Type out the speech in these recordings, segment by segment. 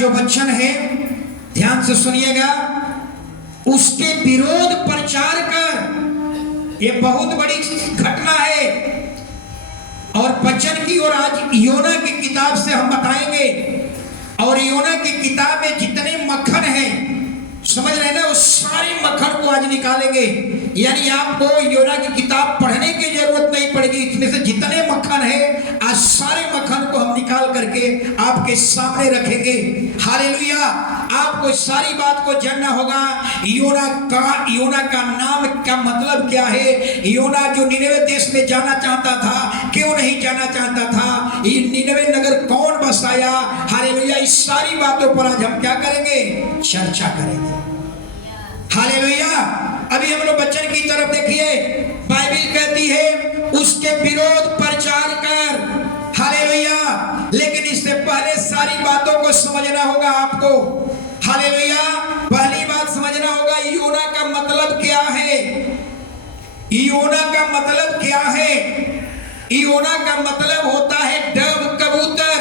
जो वचन है ध्यान से सुनिएगा, उसके विरोध प्रचार कर। ये बहुत बड़ी घटना है। और वचन की और आज योना की किताब से हम बताएंगे। और योना की किताब में जितने मक्खन हैं, समझ रहे ना, उस सारे मक्खन को आज निकालेंगे। यानी आपको योना की किताब पढ़ने की जरूरत नहीं पड़ेगी। इसमें से जितने मक्खन है, आज सारे मक्खन को हम निकाल करके आपके सामने रखेंगे। हालेलुया। आपको सारी बात को जानना होगा। योना का नाम का मतलब क्या है। योना जो निनवे देश में जाना चाहता था, क्यों नहीं जाना चाहता था, ये निनवे नगर कौन बसाया। हालेलुया। इस सारी बातों पर आज हम क्या करेंगे, चर्चा करेंगे। हालेलुया। अभी हम लोग वचन की तरफ देखिए। बाइबल कहती है उसके विरोध प्रचार कर। हालेलुया। लेकिन इससे पहले सारी बातों को समझना होगा आपको। हालेलुया। पहली बात समझना होगा, योना का मतलब क्या है। योना का मतलब क्या है। योना का मतलब होता है डव, कबूतर।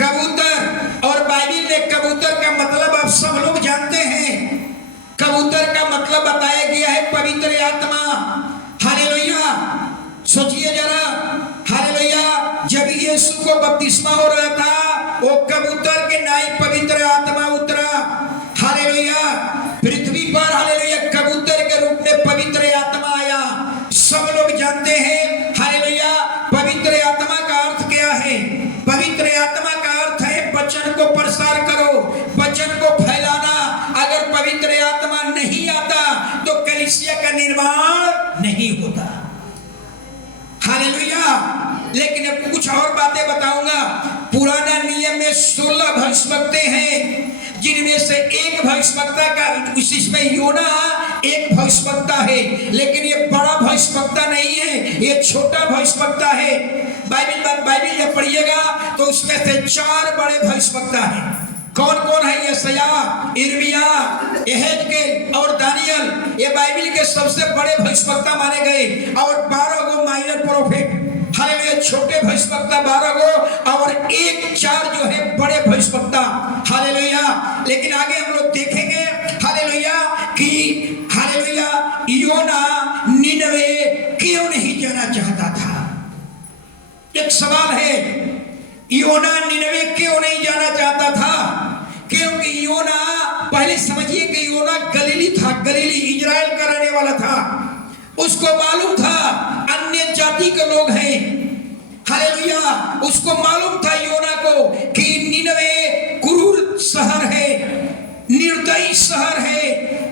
कबूतर। और बाइबल में कबूतर का मतलब आप सब लोग जानते हैं। कबूतर का मतलब बताया गया है पवित्र आत्मा। हालेलुया। सोचिए जरा। हालेलुया। जब यीशु को बपतिस्मा हो रहा था, वो कबूतर के नाई पवित्र आत्मा उतरा। हालेलुया। पृथ्वी पर हालेलुया कबूतर के रूप में पवित्र आत्मा आया। सब लोग जानते हैं। हालेलुया। पवित्र आत्मा का अर्थ क्या है। पवित्र आत्मा का अर्थ है वचन को प्रसार करो, वचन को फैलाना। अगर पवित्र आत्मा नहीं आता तो कलीसिया का निर्माण नहीं होता। हालेलुया। लेकिन अब कुछ और बातें बताऊंगा। पुराना नियम में 16 भविष्यवक्ता हैं, जिनमें से एक भविष्यवक्ता का, इसमें योना एक भविष्यवक्ता है, लेकिन ये बड़ा भविष्यवक्ता नहीं है, ये छोटा भविष्यवक्ता है। बाइबल जब पढ़िएगा तो उसमें से 4 बड़े भविष्यवक्ता हैं। कौन कौन है। यशाया, यिर्मयाह, यहेजकेल और दानियल। ये बाइबल के सबसे बड़े भविष्यवक्ता माने गए। और 12 गो माइनर प्रोफेट। हालेलुया। छोटे भविष्यवक्ता 12 गो और 4 जो है बड़े भविष्यवक्ता। हालेलुया। लेकिन आगे हम लोग देखेंगे हालेलुया कि हालेलुया योना निनवे क्यों नहीं जाना चाहता था। एक सवाल है, योना निनवे क्यों नहीं जाना चाहता था। क्योंकि योना, पहले समझिए कि योना गलीली था। गलीली इजराइल का रहने वाला था। उसको मालूम था अन्य जाति के लोग हैं। हालेलुया। उसको मालूम था योना को कि निनवे क्रूर शहर है, निर्दयी शहर है,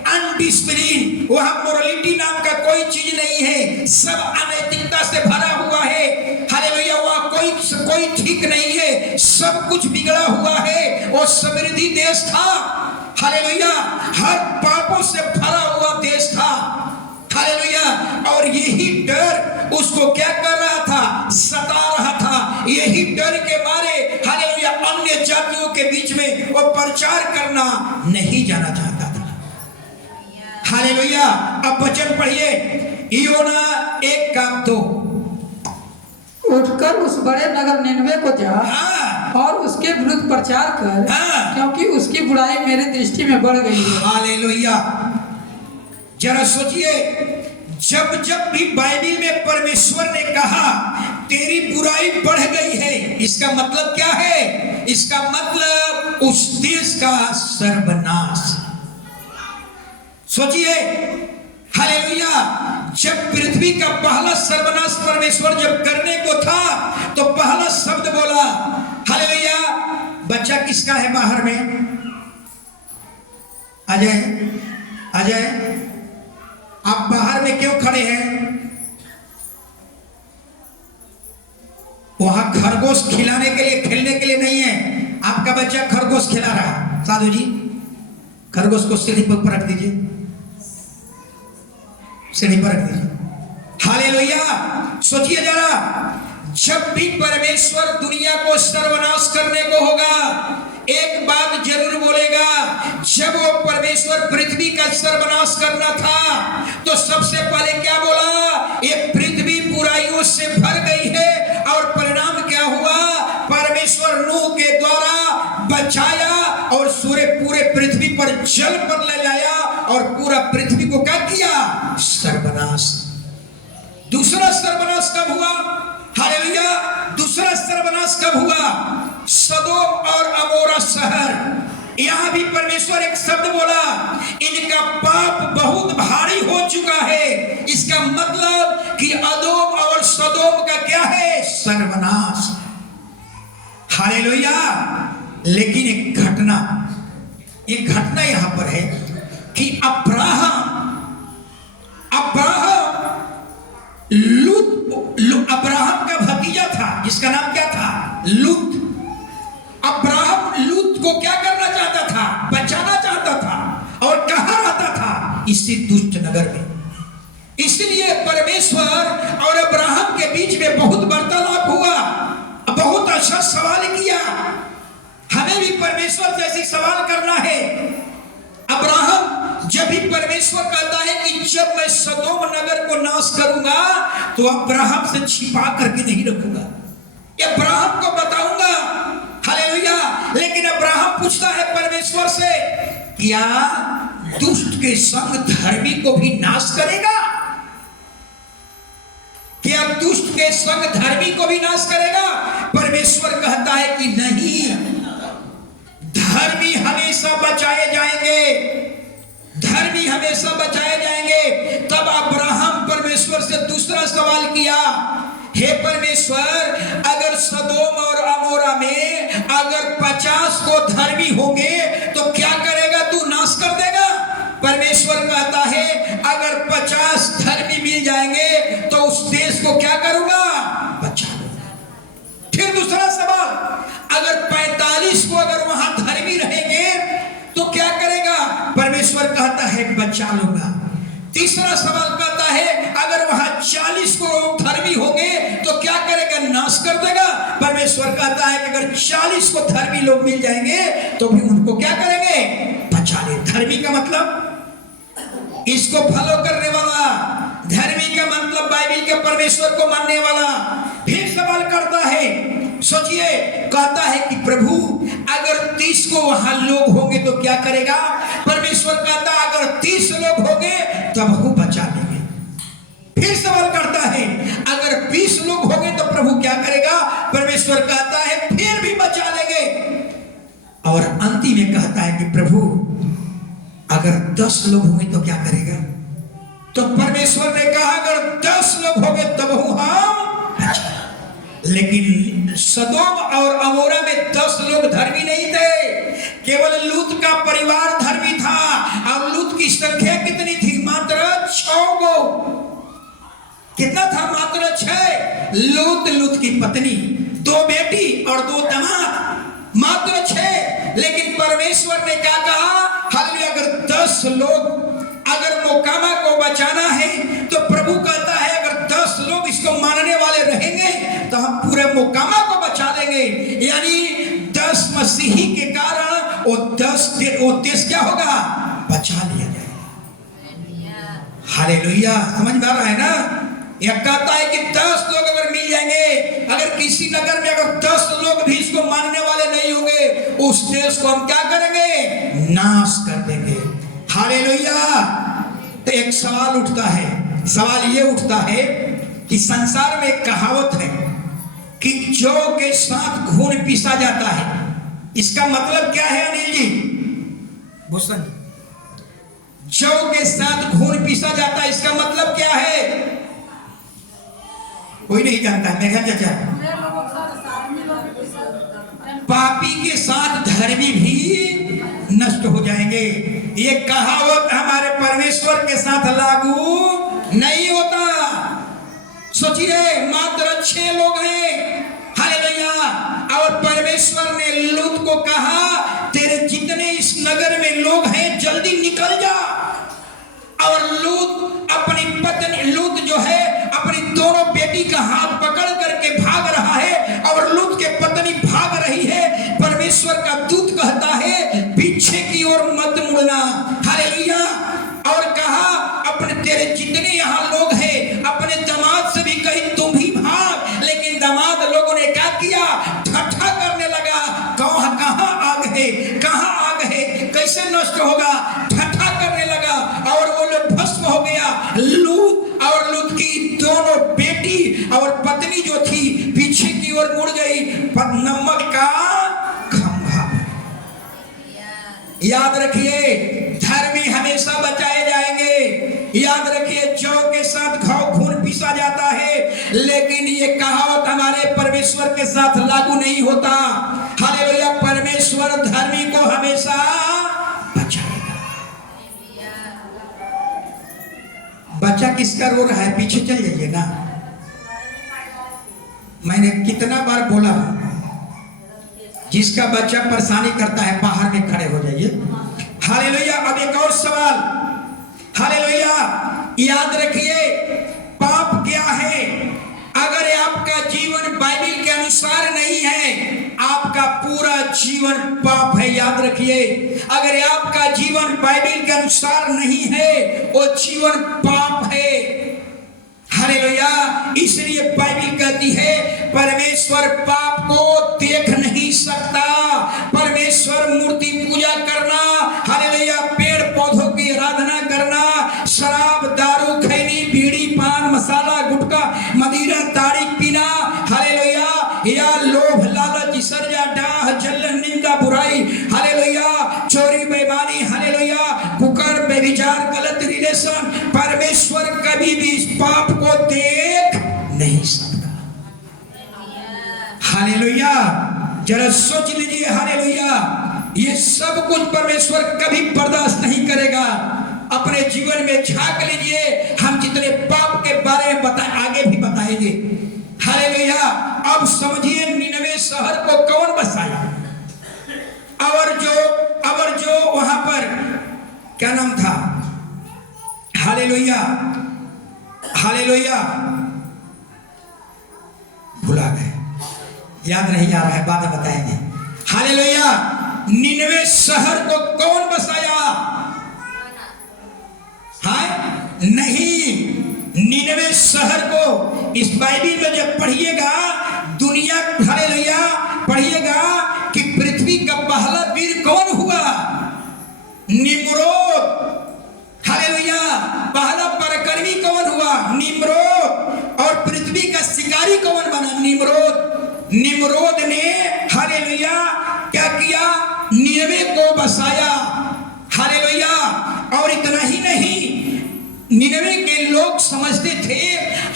अनडिसिप्लिन, वहां मोरालिटी नाम का कोई चीज नहीं है, सब अनैतिकता से भरा हुआ है। हालेलुया। वहां कोई ठीक नहीं है, सब कुछ बिगड़ा हुआ है। वो समृद्धि देश था। हालेलुया। हर पापों से भरा हुआ देश था। हालेलुया। और यही डर उसको क्या कर रहा था, सता रहा था। यही डर के मारे हालेलुया अन्य जातियों के बीच में वो प्रचार करना नहीं जाना चाहता था। हालेलुया। अब वचन पढ़िए। योना 1 काम 2, उठकर उस बड़े नगर निनवे को जा। हाँ। और उसके विरुद्ध प्रचार कर। हाँ। क्योंकि उसकी बुराई मेरी दृष्टि में बढ़ गई है। हालेलुया। जरा सोचिए, जब जब भी बाइबल में परमेश्वर ने कहा तेरी बुराई बढ़ गई है, इसका मतलब क्या है। इसका मतलब उस देश का सर्वनाश। सोचिए। हालेलुया। जब पृथ्वी का पहला सर्वनाश परमेश्वर जब करने को था तो पहला शब्द बोला। हालेलुया। बच्चा किसका है बाहर में, आ जाए, आ जाए। आप बाहर में क्यों खड़े हैं। वहां खरगोश खिलाने के लिए, खेलने के लिए नहीं है। आपका बच्चा खरगोश खिला रहा। साधु जी, खरगोश को सीढ़ी पर रख दीजिए, सीढ़ी पर रख दीजिए। हालेलुया। सोचिए जरा, जब भी परमेश्वर दुनिया को सर्वनाश करने को होगा, एक बात जरूर बोलेगा। जब वो परमेश्वर पृथ्वी का सर्वनाश करना था तो सबसे पहले क्या बोला, ये पृथ्वी बुराइयों से भर गई है। और परिणाम क्या हुआ, परमेश्वर नूह के द्वारा बचाया और पूरे पृथ्वी पर जल पर ले लाया और पूरा पृथ्वी को क्या किया? सर्वनाश। दूसरा सर्वनाश कब हुआ? हालेलुया। दूसरा सर्वनाश कब हुआ? सदोम और अमोरा शहर। यहां भी परमेश्वर एक शब्द बोला, इनका पाप बहुत भारी हो चुका है। इसका मतलब कि अदोम और सदोम का क्या है? सर्वनाश। हालेलुया। लेकिन एक घटना यहां पर है कि अब्राहम अब्राहम का भतीजा था, जिसका नाम क्या था? लूत। अब्राहम लूत को क्या करना चाहता था? बचाना चाहता था। और कहां रहता था? इसी दुष्ट नगर में। इसलिए परमेश्वर और अब्राहम के बीच में बहुत वार्तालाप हुआ, बहुत अच्छा सवाल किया। हमें भी परमेश्वर से ऐसे सवाल करना है। अब्राहम जब भी परमेश्वर कहता है कि जब मैं सदोम नगर को नाश करूंगा तो अब्राहम से छिपा करके नहीं रखूंगा, अब्राहम को बताऊंगा। हालेलुया। लेकिन अब्राहम पूछता है परमेश्वर से, क्या दुष्ट के संग धर्मी को भी नाश करेगा? क्या दुष्ट के संग धर्मी को भी नाश करेगा? परमेश्वर कहता है कि नहीं, धर्मी हमेशा बचाए जाएंगे, धर्मी हमेशा बचाए जाएंगे। तब अब्राहम परमेश्वर से दूसरा सवाल किया, हे परमेश्वर, अगर सदोम और अमोरा में अगर 50 को धर्मी होंगे तो क्या करेगा? तू नाश कर देगा? परमेश्वर कहता है अगर 50 धर्मी मिल जाएंगे तो उस देश को क्या करूंगा? बचा लूंगा। फिर दूसरा सवाल, अगर 45 को अगर वहां धर्मी रहेंगे तो क्या करेगा? परमेश्वर कहता है बचा लूंगा। तीसरा सवाल कहता है अगर वहां 40 को धर्मी होंगे तो क्या करेगा? नाश कर देगा। परमेश्वर कहता है कि अगर 40 को धर्मी लोग मिल जाएंगे तो भी उनको क्या करेंगे? बचा ले। धर्मी का मतलब इसको फॉलो करने वाला, धर्मी का मतलब बाइबल के परमेश्वर को मानने वाला। फिर सवाल करता है, सोचिए, कहता है कि प्रभु अगर 30 को वहां लोग होंगे तो क्या करेगा? परमेश्वर कहता है अगर 30 लोग होंगे तब वो बचा लेंगे। फिर सवाल करता है अगर 20 लोग होंगे तो प्रभु क्या करेगा? परमेश्वर कहता है फिर भी बचा लेंगे। और अंतिम में कहता है कि प्रभु अगर 10 लोग होंगे तो क्या करेगा? तो परमेश्वर ने कहा अगर 10 लोग होंगे तब हम बचा। लेकिन सदोम और अमोरा में 10 लोग धर्मी नहीं थे, केवल लूत का परिवार धर्मी था। और लूत की संख्या कितनी थी? मात्र 6 गो। कितना था? मात्र 6। लूत की पत्नी, 2 बेटी और 2 दामाद, मात्र 6। लेकिन परमेश्वर ने क्या कहा? हालेलुया। अगर 10 लोग अगर मोकामा को बचाना है तो प्रभु कहता है अगर 10 लोग इसको मानने वाले रहेंगे तो हम पूरे मोकामा को बचा लेंगे। यानी 10 मसीही के कारण वो देश क्या होगा? बचा लिया जाएगा। हालेलुया। समझ में आ रहा है ना? यह कहता है कि 10 लोग अगर मिल जाएंगे, अगर किसी नगर में अगर 10 लोग भी इसको मानने वाले नहीं होंगे, उस देश को हम क्या करेंगे? नाश कर देंगे। हालेलुया। तो एक सवाल उठता है, सवाल ये उठता है कि संसार में एक कहावत है कि जौ के साथ खून पीसा जाता है। इसका मतलब क्या है अनिल जी? भूषण, जौ के साथ खून पीसा जाता है, इसका मतलब क्या है? कोई नहीं जानता। मेघा चाचा, पापी के साथ धर्मी भी नष्ट हो जाएंगे। ये कहावत हमारे परमेश्वर के साथ लागू नहीं होता। सोचिए, मात्र 6 लोग हैं। हालेलुया। और परमेश्वर ने लूत को कहा तेरे जितने इस नगर में लोग हैं जल्दी निकल जा। और लूत अपनी पत्नी, लूत जो है अपनी दोनों बेटी का हाथ पकड़ करके भाग रहा है और लूत के पत्नी भाग रही है। परमेश्वर का दूत कहता है पीछे की ओर मत मुड़ना। हालेलुया। और कहा अपने तेरे जितने यहाँ लोग हैं अपने दामाद से भी कहीं तुम भी भाग। लेकिन दामाद लोगों ने क्या किया? ठट्ठा करने लगा, कहां नष्ट होगा, ठट्ठा करने लगा और वो लोग भस्म हो गया। लूत और लूत की दोनों बेटी और पत्नी जो थी पीछे की ओर मुड़ गई, पर नमक का खंभा। याद रखिए, धर्मी हमेशा बचाए जाएंगे। याद रखिए, जौ के साथ घाव खून पीसा जाता है, लेकिन ये कहावत हमारे परमेश्वर के साथ लागू नहीं होता। हालेलुया, परमेश्वर धर्मी को हमेशा बचाएगा। बच्चा किसका रो रहा है? पीछे चल जाइए ना। मैंने कितना बार बोला, जिसका बच्चा परेशानी करता है बाहर में खड़े हो जाइए। हालेलुया। अब एक और सवाल, हालेलुया, याद रखिए, पाप क्या है? अगर आपका जीवन बाइबल के अनुसार नहीं है, आपका पूरा जीवन पाप है। याद रखिए, अगर आपका जीवन बाइबल के अनुसार नहीं है, वो जीवन पाप है। हालेलुया। इसलिए बाइबल कहती है परमेश्वर पाप को देख नहीं सकता। परमेश्वर मूर्ति पूजा करना, हालेलुया, पेड़ पौधों की आराधना करना, शराब दारू खैनी बीड़ी पान मसाला गुटखा मदिरा ताड़ी पीना, हालेलुया, या लोभ लालच ईर्ष्या डाह जलन निंदा बुराई, हालेलुया, चोरी बेईमानी, हालेलुया, कुकर बेविचार गलत रिलेशन, परमेश्वर कभी भी इस पाप को देख नहीं सकता। हालेलुया। जरा सोच लीजिए, हालेलुया, ये सब कुछ परमेश्वर कभी बर्दाश्त नहीं करेगा। अपने जीवन में झांक लीजिए, हम जितने पाप के बारे में आगे भी बताएंगे। हालेलुया। अब समझिए, निनवे शहर को कौन बसाया? और जो वहां पर क्या नाम था? हालेलुया, हालेलुया, भुला गए, याद नहीं आ रहा है, बाद में बताएंगे। हालेलुया। निनवे शहर को कौन बसाया? हाय नहीं, निनवे शहर को इस बाइबल में जब पढ़िएगा, दुनिया, हालेलुया, पढ़िएगा कि पृथ्वी का पहला वीर कौन हुआ? निम्रोद। हालेलुया। पहला पराक्रमी कौन हुआ? निम्रोद। और पृथ्वी का शिकारी कौन बना? निम्रोद। निम्रोद ने, हालेलुया, क्या किया? निनवे को बसाया। हालेलुया। और इतना ही नहीं, निनवे के लोग समझते थे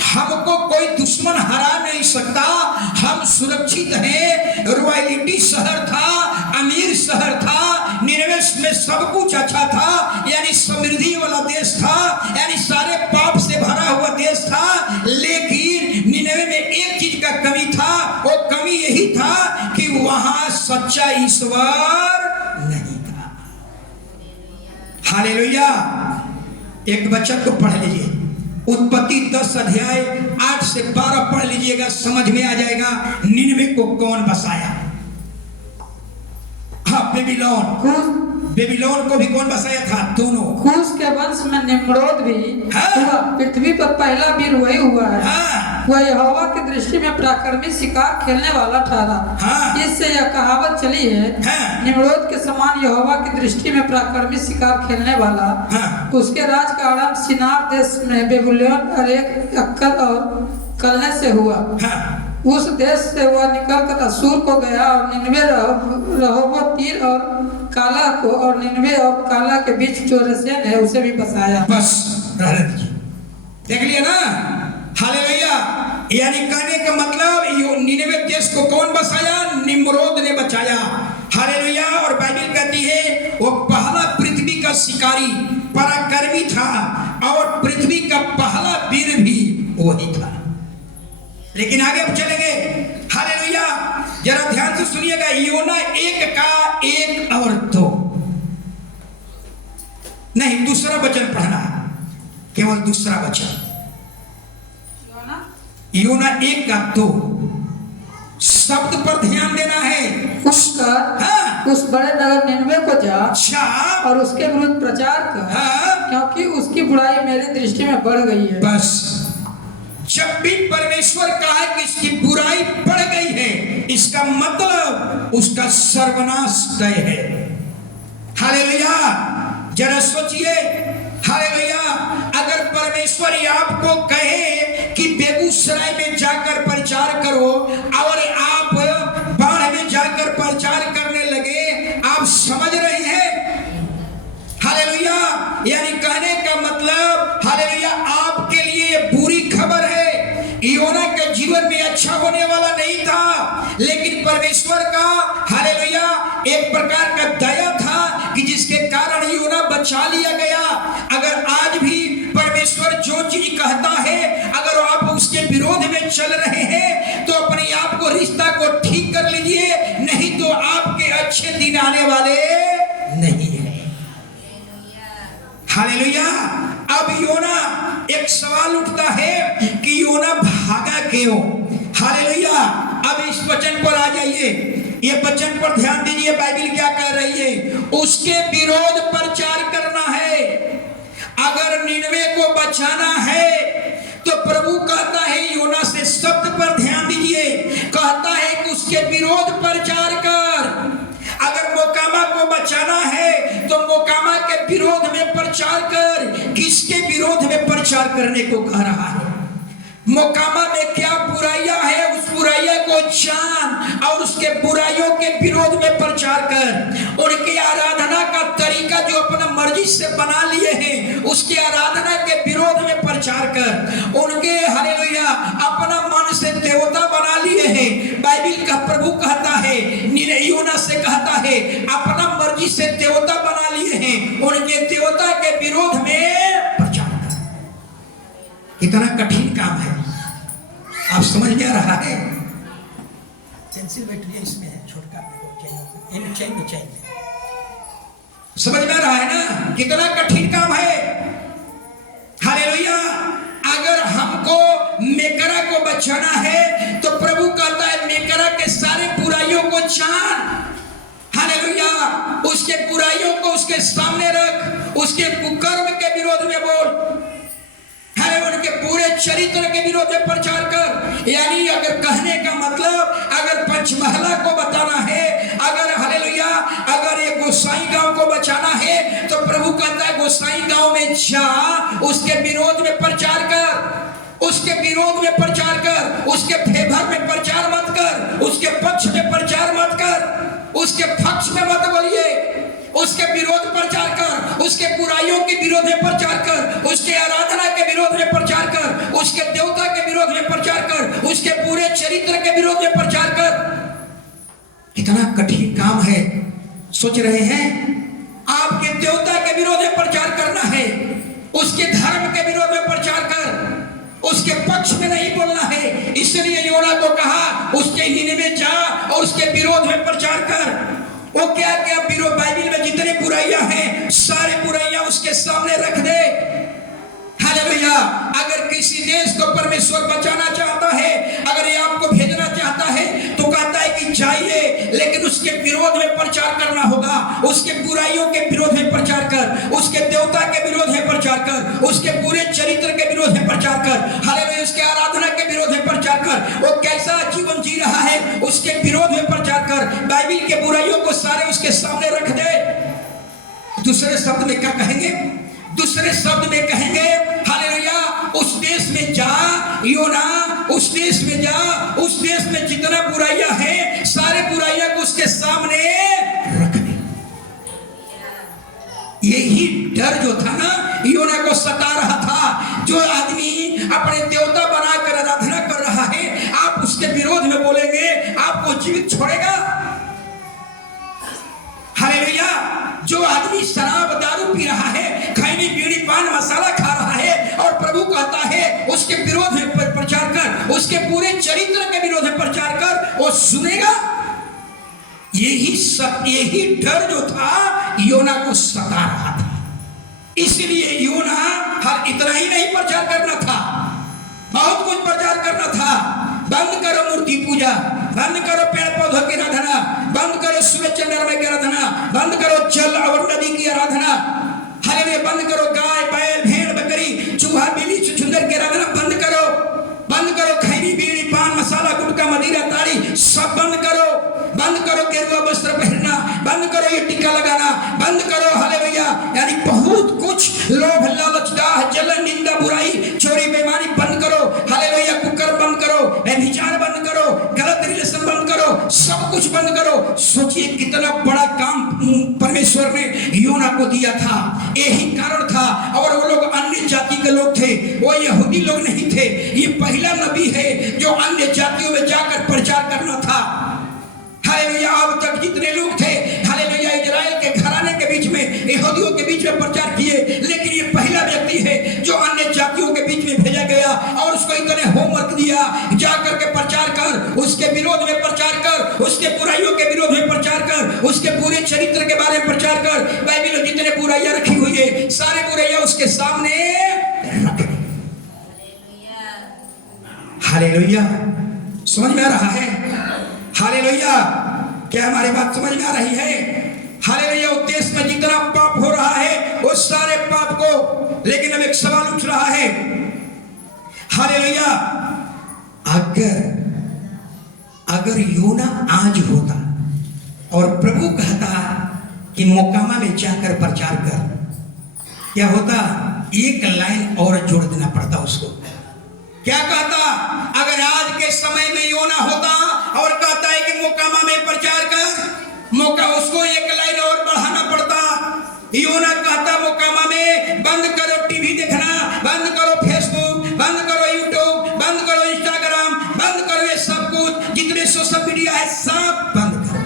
हमको कोई दुश्मन हरा नहीं सकता, हम सुरक्षित हैं। रॉयल्टी शहर था, अमीर शहर था, निनवे में सब कुछ अच्छा था, यानी समृद्धि वाला देश था, यानी सारे पाप से भरा हुआ देश था। लेकिन निनवे में एक चीज का कमी था, वो कमी यही था कि वहां सच्चा ईश्वर नहीं था। हालेलुया। एक वचन को पढ़ लीजिए, उत्पत्ति 10 अध्याय 8 से 12 पढ़ लीजिएगा, समझ में आ जाएगा निनवे को कौन बसाया। हाँ, बेबीलोन। बेबीलोन को भी कौन बसाया था? दोनों। कूश के वंश में निम्रोद भी हुआ। पृथ्वी पर पहला वीर वही हुआ है। हाँ। वह यहोवा की दृष्टि में पराक्रमी शिकार खेलने वाला ठहरा। हाँ। इससे यह कहावत चली है, हाँ। निम्रोद के समान यहोवा की दृष्टि में पराक्रमी शिकार खेलने वाला। हाँ। उसके राज का आरंभ शिनार देश में बेबीलोन और एक अक्कल और कलने से हुआ। हाँ। उस देश से वह निकलकर असूर को गया और निनवे, रहोबोत, तीर और काला को, और निनवे और काला के बीच जो रेसेन है उसे भी बसाया। बस रहने दीजिए, देख लिया ना। हालेलुया। यानी कहने का मतलब, निनवे देश को कौन बसाया? निम्रोद ने बचाया। हालेलुया। और बाइबल कहती है वो पहला पृथ्वी का शिकारी पराक्रमी था, और पृथ्वी का पहला वीर भी वही था। लेकिन आगे अब चलेंगे। हालेलुया। जरा ध्यान से सुनिएगा, योना 1 का 1 और 2 नहीं, दूसरा वचन पढ़ना, केवल दूसरा वचन। योना 1 का 2 शब्द पर ध्यान देना है। हाँ। उस बड़े नगर निनवे को जा, अच्छा, और उसके विरुद्ध प्रचार कर। हाँ। क्योंकि उसकी बुराई मेरी दृष्टि में बढ़ गई है। बस, जब भी परमेश्वर कहा कि इसकी बुराई बढ़ गई है, इसका मतलब उसका सर्वनाश तय है। हालेलुया। जरा सोचिए, हालेलुया, अगर परमेश्वर आपको कहे कि बेगूसराय में जाकर प्रचार करो और आप बाढ़ में जाकर प्रचार करने लगे, आप समझ रहे हैं? हालेलुया। यानी कहने का मतलब, हालेलुया, आपके लिए बुरी खबर है। योना के जीवन में अच्छा होने वाला नहीं था, लेकिन परमेश्वर का, हालेलुया, एक प्रकार का दया था कि जिसके कारण योना बचा लिया गया। अगर आज भी परमेश्वर जो चीज कहता है, अगर आप उसके विरोध में चल रहे हैं तो अपने आप को, रिश्ता को ठीक कर लीजिए, नहीं तो आपके अच्छे दिन आने वाले नहीं है। हालेलुया। अब योना, एक सवाल उठता है कि योना भागा क्यों? हालेलुया। अब इस वचन पर आ जाइए, ये वचन पर ध्यान दीजिए, बाइबल क्या कह रही है। उसके विरोध प्रचार करना है। अगर निनवे को बचाना है तो प्रभु कहता है योना से शब्द पर ध्यान दीजिए, कहता है कि उसके विरोध प्रचार कर। अगर मोकामा को बचाना है तो मोकामा के विरोध में प्रचार कर। किसके विरोध में प्रचार करने को कह रहा है? मोकामा में क्या बुराइयां है, उस बुराइयां को जान और उसके बुराइयों के विरोध में प्रचार कर। उनकी आराधना का तरीका जो अपना मर्जी से बना लिए हैं, उसके आराधना के विरोध में प्रचार कर। उनके, हालेलुया, अपना मन से देवता बना लिए हैं। बाइबल का प्रभु कहता है, योना से कहता है, अपना मर्जी से देवता बना लिए हैं, उनके देवता के विरोध में प्रचार कर। इतना कठिन काम है, आप समझ में आ रहा है? पेंसिल बैटरी इसमें है, छोटका चाहिए। समझ में आ रहा है ना कितना कठिन काम है? हालेलुया। अगर हमको मेकरा को बचाना है तो प्रभु कहता है मेकरा के सारे बुराइयों को जान। हालेलुया। उसके बुराइयों को उसके सामने रख, उसके कुकर्म के विरोध में बोल, उनके पूरे चरित्र के विरोध में प्रचार कर। यानी अगर कहने का मतलब, अगर पंचमहला को बताना है, अगर, हालेलुया, अगर ये गोसाई गांव को बचाना है तो प्रभु कहता है गोसाई गांव में जा, उसके विरोध में प्रचार कर, उसके विरोध में प्रचार कर, उसके फेवर में प्रचार मत कर, उसके पक्ष में प्रचार मत कर, उसके पक्ष में मत बोलिए, उसके विरोध प्रचार कर, उसके बुराइयों के विरोध में प्रचार कर, उसके आराधना के विरोध में प्रचार कर, उसके देवता के विरोध में प्रचार कर, उसके पूरे चरित्र के विरोध में प्रचार कर। इतना कठिन काम है। सोच रहे हैं? आपके देवता के विरोध में प्रचार करना है, उसके धर्म के विरोध में प्रचार कर, उसके पक्ष में नहीं बोलना है। इसलिए योना को कहा उसके निनवे जा और उसके विरोध में प्रचार कर। वो क्या क्या विरोध, बाइबल में जितने बुराइयां हैं सारे बुराइयां उसके सामने रख दे। हालेलुया। अगर किसी देश को परमेश्वर बचाना चाहता है, अगर ये आपको भेजना चाहता है तो कहता है कि जाइए, लेकिन उसके विरोध में प्रचार करना होगा, उसके बुराइयों के विरोध में प्रचार कर, उसके देवता के विरोध में प्रचार कर, उसके पूरे चरित्र के विरोध में प्रचार कर। हालेलुया। उसके आराधना के विरोध में प्रचार कर। वो कैसा जीवन जी रहा है उसके विरोध में प्रचार कर। बाइबल के बुराइयों को सारे उसके सामने रख दे। दूसरे शब्द में क्या कहेंगे? दूसरे शब्द में कहेंगे, हालेलुया, उस देश में जा योना, उस देश में जा, उस देश में जितना बुराइयां हैं सारे बुराइयां को उसके सामने रख दे। यही डर जो था ना योना को सता रहा था। जो आदमी अपने देवता बनाकर आराधना कर रहा है, आप उसके विरोध में बोलेंगे, आपको जीवित छोड़ेगा? हालेलुया। जो आदमी शराब दारू पी रहा है, खैनी बीड़ी पान मसाला खा रहा है और प्रभु कहता है उसके विरोध में प्रचार कर, उसके पूरे चरित्र के विरोध में प्रचार कर, वो सुनेगा? यही डर जो था योना को सता रहा था। इसलिए योना हर इतना ही नहीं प्रचार करना था, बहुत कुछ प्रचार करना था। बंद करो मूर्ति पूजा, बंद करो पेड़ पौधों की आराधना, बंद करो सूरज चंद्रमा की आराधना, बंद करो जल और नदी की आराधना, हालेलुया, बंद करो गाय बैल भेड़ बकरी चूहा बिल्ली छुछुंदर की आराधना बंद करो, बंद करो खैनी बीड़ी पान मसाला गुटखा मदिरा ताड़ी सब बंद करो, बंद करो गेरुआ वस्त्र पहनना, बंद करो ये टीका लगाना, बंद करो करो। सोचिए कितना बड़ा काम परमेश्वर ने योना को दिया था, यही कारण था। और वो लोग अन्य जाति के लोग थे, वो यहूदी लोग नहीं थे। ये पहला नबी है जो अन्य जातियों में जाकर प्रचार करना था। हालेलुया। अब तक जितने लोग थे, हालेलुया, इजराइल के घराने के बीच में, यहूदियों के बीच में प्रचार किए, लेकिन ये पहला व्यक्ति है जो अन्य जातियों के बीच में भेजा गया और उसको इतने होमवर्क दिया, जाकर के प्रचार कर, उसके विरोध में प्रचार कर, उसके बुराइयों के विरोध में प्रचार कर, उसके पूरे चरित्र के बारे में प्रचार कर। बाइबल में जितने बुराइयां रखी हुई है, सारे बुराइयां उसके सामने रख। हालेलुया। समझ में आ रहा है? हालेलुया। क्या हमारी बात समझ में आ रही है? हालेलुया। देश में जितना पाप हो रहा है उस सारे पाप को, लेकिन अब एक सवाल उठ रहा है, हालेलुया, अगर योना आज होता और प्रभु कहता कि मोकामा में जाकर प्रचार कर, क्या होता? एक लाइन और जोड़ देना पड़ता उसको। क्या कहता? अगर आज के समय में योना होता और कहता है कि मोकामा में प्रचार कर, मौका उसको एक लाइन और बढ़ाना पड़ता। योना कहता मोकामा में बंद करो टीवी देखना, बंद करो फेसबुक, बंद करो यूट्यूब, बंद करो इंस्टाग्राम, बंद करो ये सब कुछ, जितने सोशल मीडिया है सब बंद करो।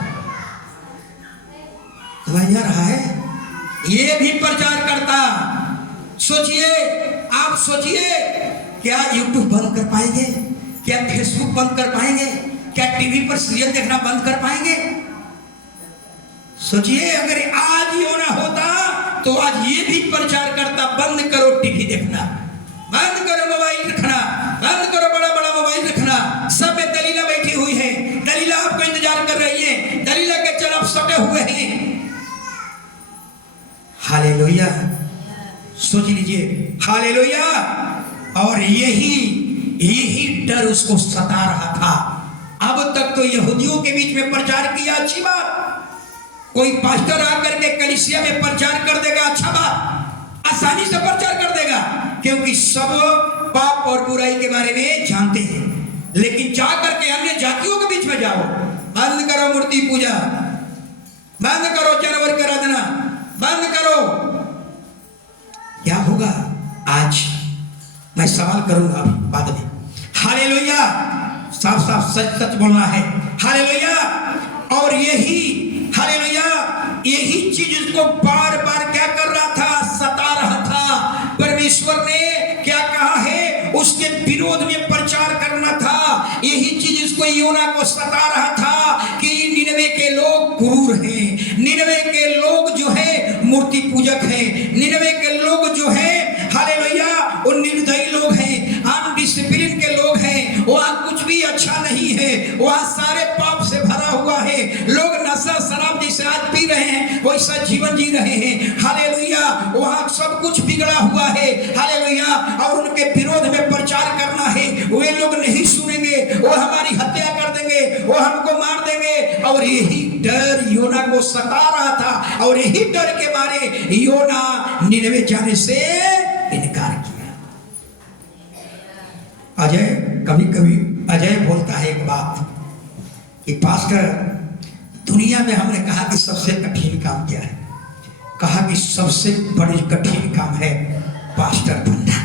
समझ आ रहा है? ये भी प्रचार करता। सोचिए, आप सोचिए, क्या यूट्यूब बंद कर पाएंगे? क्या फेसबुक बंद कर पाएंगे? क्या टीवी पर सीरियल देखना बंद कर पाएंगे? सोचिए, अगर आज योना होता तो आज ये भी प्रचार करता, बंद करो टीवी देखना, बंद करो मोबाइल रखना, बंद करो बड़ा बड़ा मोबाइल रखना। सब में दलीला बैठी हुई है, दलीला आपको इंतजार कर रही है, दलीला के चल सटे हुए हैं। हालेलुया। सोच लीजिए, हालेलुया। और यही डर उसको सता रहा था। अब तक तो यहूदियों के बीच में प्रचार किया, अच्छी बात। कोई पास्टर आकर के कलीसिया में प्रचार कर देगा, अच्छा बात, आसानी से प्रचार कर देगा, क्योंकि सब पाप और बुराई के बारे में जानते हैं। लेकिन जाकर के अन्य जातियों के बीच में जाओ, बंद करो मूर्ति पूजा, बंद करो जानवर की आराधना, बंद करो, क्या होगा? आज मैं सवाल करूंगा अभी बाद में। हालेलुया। साफ साफ सच सच बोलना है। हालेलुया। और यही हालेलुया, यही चीज उसको बार बार क्या कर रहा था? सता रहा था। परमेश्वर ने क्या कहा है? उसके विरोध में प्रचार करना था। यही चीज उसको योना को सता रहा था कि निनवे के लोग क्रूर हैं, निनवे के लोग जो है मूर्ति पूजक हैं, निनवे के लोग जो है हालेलुया वो निर्दयी लोग हैं, अनडिसिप्लिन के लोग हैं, वहां कुछ भी अच्छा नहीं है, वहां सारे पाप से भरा हुआ है, लोग नशा शराब जैसे आज पी रहे हैं वैसा जीवन जी रहे हैं। हालेलुया। वहां सब कुछ बिगड़ा हुआ है। हालेलुया। और उनके विरोध में प्रचार करना है, वे लोग नहीं सुनेंगे, वो हमारी हत्या कर देंगे, वो हमको मार देंगे। और यही डर योना को सता रहा था, और यही डर के मारे योना निनवे जाने से इनकार किया। अजय कभी कभी अजय बोलता है एक बात कि पास्टर, दुनिया में हमने कहा कि सबसे कठिन काम क्या है? कहा कि सबसे बड़ी कठिन काम है पास्टर बनना।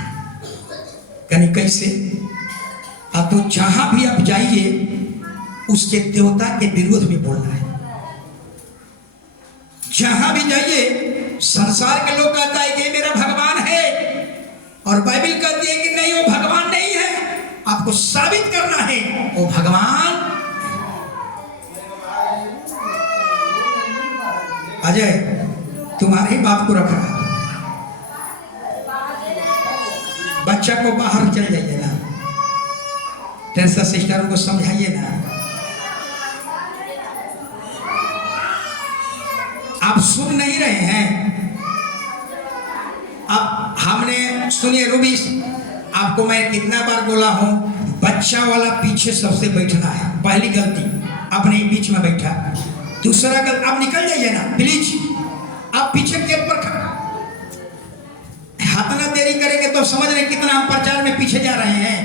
यानी कैसे? अब तो जहां भी आप जाइए उसके देवता के विरोध में बोलना है। जहां भी जाइए संसार के लोग कहता है कि मेरा भगवान है, और बाइबल कहती है कि नहीं, वो भगवान नहीं है, आपको साबित करना है वो भगवान। अजय तुम्हारी बात को रख रहा, बच्चा को बाहर चल जाइए ना, टेंसा सिस्टरों को समझाइए ना। आप सुन नहीं रहे हैं। अब हमने सुनिए रूबीस, आपको मैं कितना बार बोला हूं, बच्चा वाला पीछे सबसे बैठना है। पहली गलती अपने बीच में बैठा। दूसरा गलती, आप निकल जाइए ना प्लीज, आप पीछे गेट पर खड़ा। हाथ ना देरी करेंगे तो समझ रहे कितना हम प्रचार में पीछे जा रहे हैं।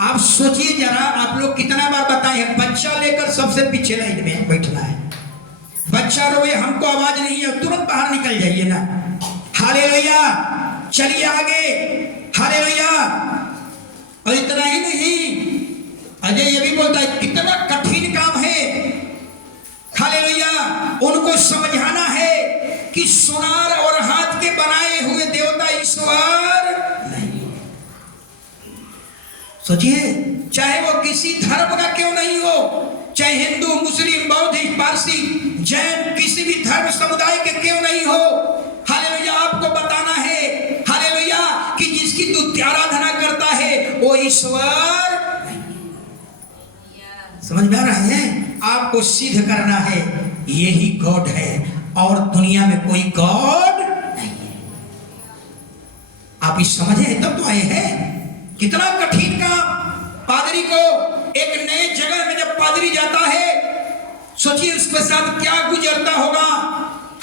आप सोचिए जरा, आप लोग कितना बार बताए हैं, बच्चा लेकर सबसे पीछे लाइन में बैठना है। बच्चा रोए, हमको आवाज नहीं है, तुरंत बाहर निकल जाइए ना। हालेलुया, चलिए आगे, हालेलुया। और इतना ही नहीं, अजय ये भी बोलता है कितना कठिन काम है, हालेलुया। उनको समझाना है कि सोनार और हाथ के बनाए हुए देवता ईश्वर नहीं। सोचिए, चाहे वो किसी धर्म का क्यों नहीं हो, चाहे हिंदू, मुस्लिम, बौद्ध, पारसी, जैन, किसी भी धर्म समुदाय के क्यों नहीं हो, हालेलुया। आपको बताना है, हालेलुया, कि जिसकी तू आराधना करता है वो ईश्वर नहीं। समझ में आ रहा है? आपको सिद्ध करना है यही गॉड है और दुनिया में कोई गॉड नहीं है। आप इस समझे तब तो आए हैं। कितना कठिन काम। पादरी को एक नए जगह में जब पादरी जाता है, सोचिए उसके साथ क्या गुजरता होगा,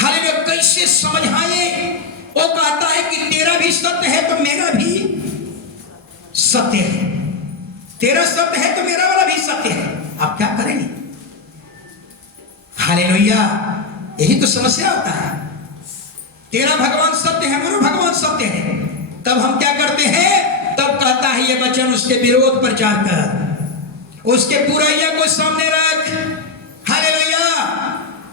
हालेलुया। कैसे समझाए? वो कहता है कि तेरा भी सत्य है तो मेरा भी सत्य है, तेरा सत्य है तो मेरा वाला भी सत्य है। आप क्या करेंगे? हालेलुया, यही तो समस्या होता है। तेरा भगवान सत्य है, मेरा भगवान सत्य है, तब हम क्या करते हैं? तब कहता है ये वचन उसके विरोध प्रचार कर, उसके बुराइयां को सामने रख, हालेलुया।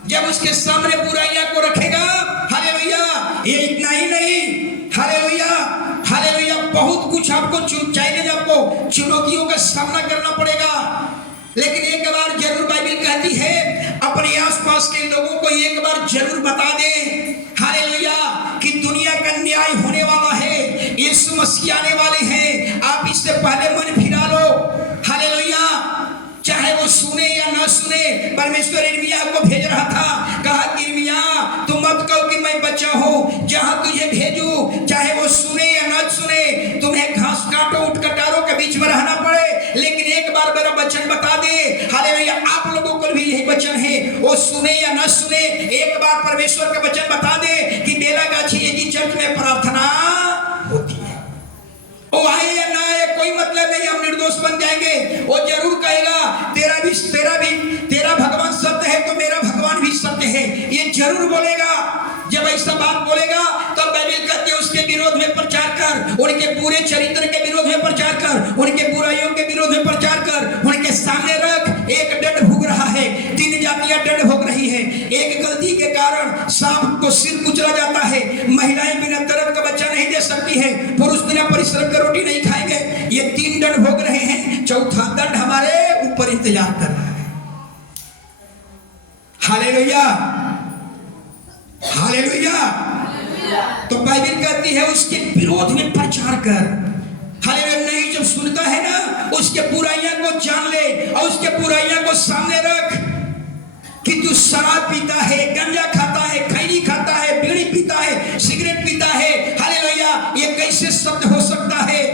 जब उसके सामने बुराइयां को रखेगा, हालेलुया, ये इतना ही नहीं, हालेलुया, हालेलुया, बहुत कुछ आपको चैलेंज, आपको चुनौतियों का सामना करना पड़ेगा। लेकिन एक बार जरूर बाइबल कहती है अपने आसपास के लोगों को एक बार जरूर बता दे, हालेलुया, कि दुनिया का न्याय होने वाला है, यीशु मसीह आने वाले हैं। आप इससे पहले मन फिरा लो, हालेलुया। चाहे वो सुने या ना सुने, परमेश्वर इर्मिया को भेज रहा था, कहा कि इर्मिया तुम मत कहो कि मैं बच्चा हूं, जहां तुझे भेजू, चाहे वो सुने या ना सुने, तुम्हें घास काटो, उठ कटारों के बीच में रहना पड़े, लेकिन एक बार मेरा वचन बता दे, हालेलुया। आप लोगों को भी यही वचन है, वो सुने या ना सुने, एक बार परमेश्वर का वचन बता दे कि बेलागाछी एजी चर्च में प्रार्थना होती है। वो आए या ना आए कोई मतलब नहीं, हम निर्दोष बन जाएंगे। वो जरूर कहेगा तेरा भगवान सत्य है तो मेरा भगवान भी सत्य है, ये जरूर बोलेगा। जब ऐसा बात बोलेगा तो बाइबल कहती है उसके विरोध में प्रचार कर, उनके पूरे चरित्र के विरोध में प्रचार कर, उनके बुराइयों के विरोध में प्रचार कर, उनके सामने रख। एक दंड भोग रहा है, 3 जातियां दंड भोग रही है। एक गलती के कारण सांप को सिर कुचला जाता है, महिलाएं बिना दर्द का बच्चा नहीं दे सकती है, पुरुष बिना परिश्रम का रोटी नहीं खाएंगे। ये 3 दंड भोग रहे हैं, चौथा दंड हमारे ऊपर इंतजार कर रहा है। Hallelujah, hallelujah. तो बाइबल कहती है उसके विरोध में प्रचार कर, हालेलुया। नहीं जब सुनता है ना, उसके बुराइयां को जान ले और उसके बुराइयां को सामने रख कि तू शराब पीता है, गंजा खाता है, खैनी खाता है, बीड़ी पीता है, सिगरेट पीता है, हालेलुया। ये कैसे सत्य हो सकता है?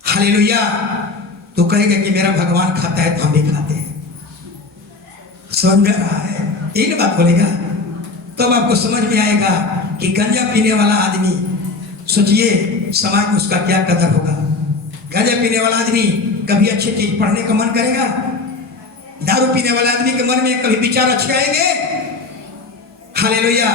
हालेलुया। तो कहेगा कि मेरा भगवान खाता है तो हम भी खाते हैं। समझ में रहा है? एक बात बोलेगा तब आपको समझ में आएगा कि गंजा पीने वाला आदमी, सोचिए समाज में उसका क्या कदर होगा। गंजा पीने वाला आदमी कभी अच्छी चीज पढ़ने का मन करेगा? दारू पीने वाला आदमी के मन में कभी विचार अच्छे आएंगे? हालेलुया।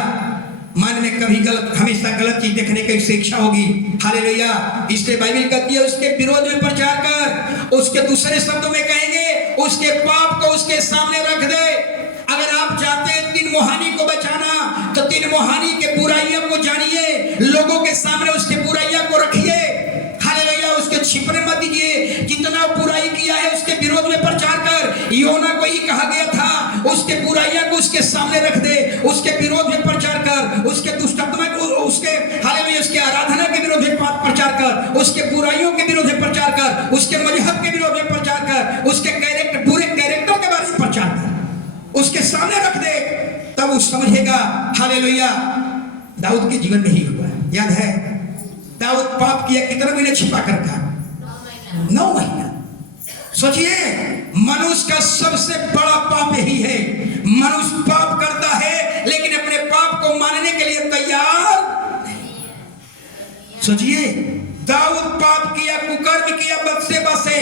मन में कभी हमेशा गलत चीज देखने की शिक्षा होगी, हालेलुया। इसलिए बाइबल कहती है उसके विरोध में प्रचार कर। उसके दूसरे शब्दों में कहेंगे उसके पाप को उसके सामने रख दे। अगर आप चाहते हैं 3 मोहानी को बचाना तो 3 मोहानी के बुराइयों को जानिए, लोगों के सामने उसके बुराइयों को रखिए, हालेलुया। उसके छिपने मत दीजिए। जितना बुराई किया है उसके विरोध में प्रचार कर। योना को ही कहा गया था उसके बुराइयां को उसके सामने रख दे, उसके विरोध में प्रचार कर, उसके दुष्टत्व में, उसके हालेलुया, उसके आराधना के विरोध में प्रचार कर, उसके बुराइयों के विरोध में प्रचार कर, उसके मजहब के विरोध में प्रचार कर, उसके बुरे कैरेक्टर के बारे में प्रचार कर, उसके सामने रख दे, तब वो समझेगा। हालेलुया। दाऊद के जीवन में ही हुआ, याद है? दाऊद पाप किया, कितना महीने छिपा कर रखा? 9 महीना। सोचिए, मनुष्य का सबसे बड़ा पाप यही है। मनुष्य पाप करता है लेकिन अपने पाप को मानने के लिए तैयार नहीं। सोचिए, दाऊद पाप किया, कुकर्म अपराध किया बत्शेबा से,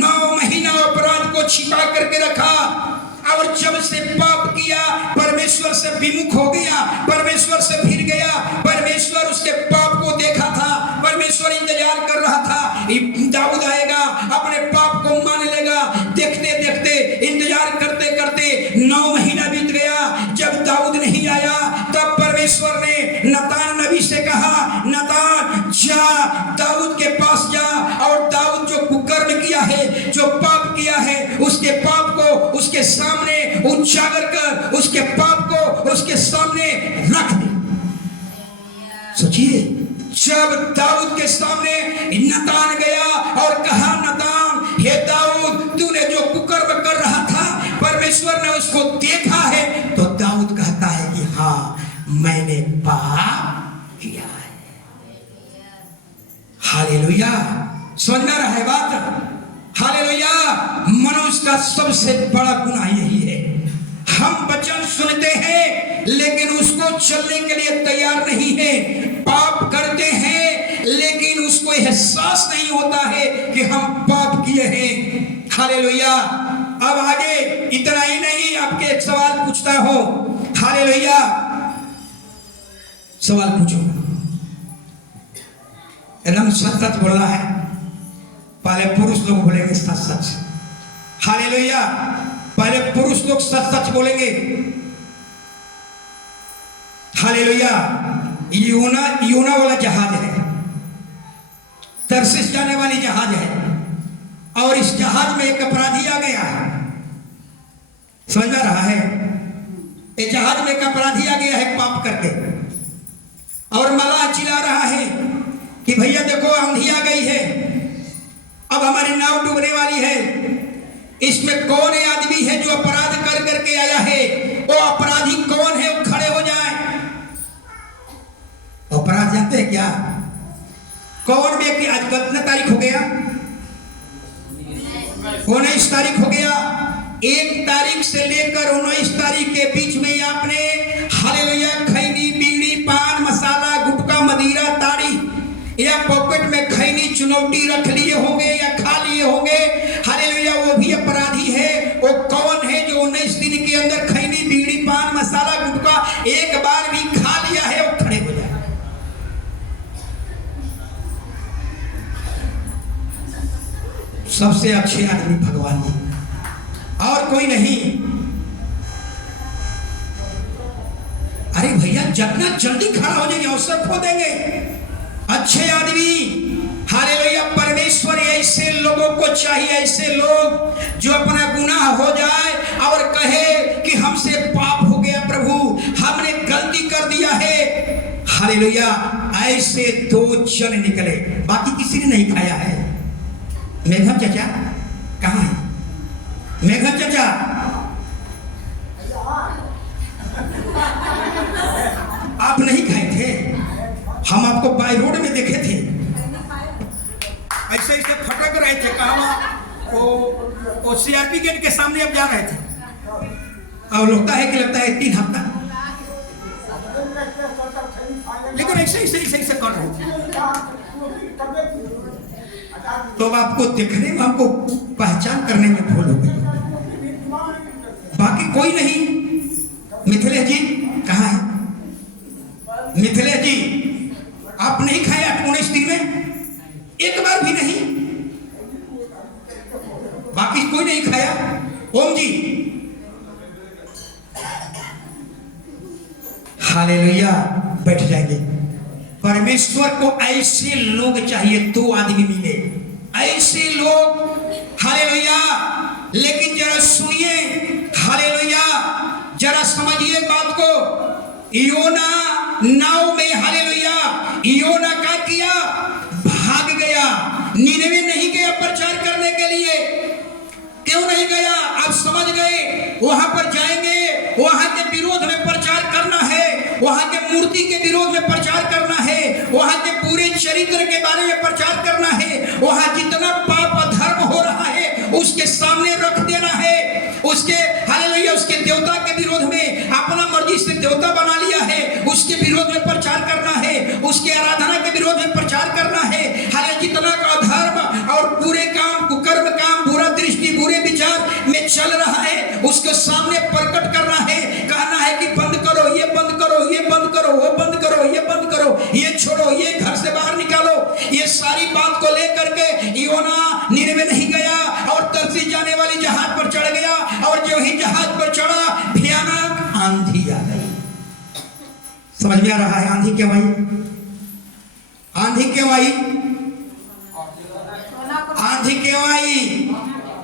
9 महीना अपराध को छिपा करके रखा, और जब से पाप किया परमेश्वर से विमुख हो गया, परमेश्वर से फिर गया। परमेश्वर उसके पाप को देखा था, परमेश्वर इंतजार कर रहा था दाऊद आएगा, अपने पाप को मान लेगा। देखते देखते इंतजार करते करते 9 महीना बीत गया। जब दाऊद नहीं आया तब परमेश्वर ने नतान नबी से कहा, नतान जा दाऊद के पास जा, और दाऊद जो कुकर्म किया है, जो पाप किया है, उसके पाप को उसके सामने उजागर कर, उसके पाप को उसके सामने रख दे। सोचिए, जब दाऊद के सामने नतान गया और कहा, नतान हे दाऊद, तूने जो कुकर्म कर रहा था परमेश्वर ने उसको देखा है, तो दाऊद कहता है कि हाँ मैंने पाप किया है। हालेलुया, समझ में आ रहा है बात? हालेलुया। मनुष्य का सबसे बड़ा गुनाह यही है, हम वचन सुनते हैं लेकिन उसको चलने के लिए तैयार नहीं है। पाप करते हैं लेकिन उसको एहसास नहीं होता है कि हम पाप किए हैं। हालेलुया। अब आगे इतना ही नहीं, आपके एक सवाल पूछता हो। हालेलुया, सवाल पूछो, एकदम सच सच बोलना है। पहले पुरुष लोग बोलेंगे सच सच। हालेलुया, पहले पुरुष लोग सच सच बोलेंगे। हालेलुया। यूना वाला जहाज है, तरसीस जाने वाली जहाज है, और इस जहाज में एक अपराधी आ गया है। समझ में रहा है? इस जहाज में एक अपराधी आ गया है पाप करके, और मलाह चिल्ला रहा है कि भैया देखो आंधी आ गई है, अब हमारी नाव डूबने वाली है। इसमें कौन आदमी है जो अपराध कर करके आया है? वो अपराधी कौन है? वो खड़े हो जाए। अपराध जानते हैं क्या? कौन व्यक्ति? आज कितना तारीख हो गया? 19 तारीख हो गया। 1 तारीख से लेकर 19 तारीख के बीच में आपने हालेलुया खैनी, बीड़ी, पान मसाला, गुटखा, मदिरा, ताड़ी या पॉकेट में खैनी चुनौती रख लिए होंगे या खा लिए होंगे। हालेलुया, वो भी अपराधी है। वो कौन है जो 19 दिन के अंदर खैनी, बीड़ी, पान मसाला, गुटखा एक बार भी खा लिया है? वो खड़े हो जाए। सबसे अच्छे आदमी भगवान जी, और कोई नहीं। अरे भैया, जितना जल्दी खड़ा हो जाएंगे अवसर खो देंगे। अच्छे आदमी, हालेलुया, परमेश्वर ऐसे लोगों को चाहिए, ऐसे लोग जो अपना गुनाह हो जाए और कहे कि हमसे पाप हो गया प्रभु, हमने गलती कर दिया है। हालेलुया, ऐसे 2 जन निकले, बाकी किसी ने नहीं खाया है। मेघम चाचा कहाँ है? मेघम चाचा, आप नहीं खाए थे? हम आपको बाय रोड में देखे थे, ऐसे ऐसे फटक रहे थे। कहाँ? वो CRP गेट के सामने अब जा रहे थे, और लगता है 3 हफ्ता, लेकिन ऐसे ऐसे कर रहे थे। तो अब आपको देखने में, हमको पहचान करने में भूल हो गई, बाकी कोई नहीं। मिथिलेश जी कहाँ है? मिथिलेश जी, आप नहीं खाए 19 दिन में? एक बार भी नहीं? बाकी कोई नहीं खाया? ओम जी, हालेलुया, बैठ जाएंगे। परमेश्वर को ऐसे लोग चाहिए, 2 आदमी मिले, ऐसे लोग। हालेलुया। लेकिन जरा सुनिए, हालेलुया, जरा समझिए बात को। योना नाव में, हालेलुया, योना क्या किया? भाग गया। नीनवे नहीं गया प्रचार करने के लिए। क्यों नहीं गया? आप समझ गए। वहां पर जाएंगे, वहां के विरोध में प्रचार करना है, वहां के मूर्ति के विरोध में प्रचार करना है, वहां के पूरे चरित्र के बारे में प्रचार करना है, वहां जितना पाप अधर्म हो रहा है उसके सामने रख देना है। उसके हालेलुया, उसके देवता के विरोध में, अपना मर्जी से देवता बना लिया है, उसके विरोध में प्रचार करना है, उसके आराधना के विरोध में प्रचार करना है। हालेलुया, जितना का अधर्म और सामने प्रकट करना है, कहना है कि बंद करो, ये बंद करो, ये बंद करो, वो बंद करो, ये बंद करो, ये छोड़ो, ये घर से बाहर निकालो। ये सारी बात को लेकर के योना निनवे नहीं गया और तरसीस जाने वाली जहाज पर चढ़ गया, और जो ही जहाज पर चढ़ा भयानक आंधी आ गई। समझ में आ रहा है आंधी क्यों आई? आंधी क्यों आई? आंधी क्यों आई?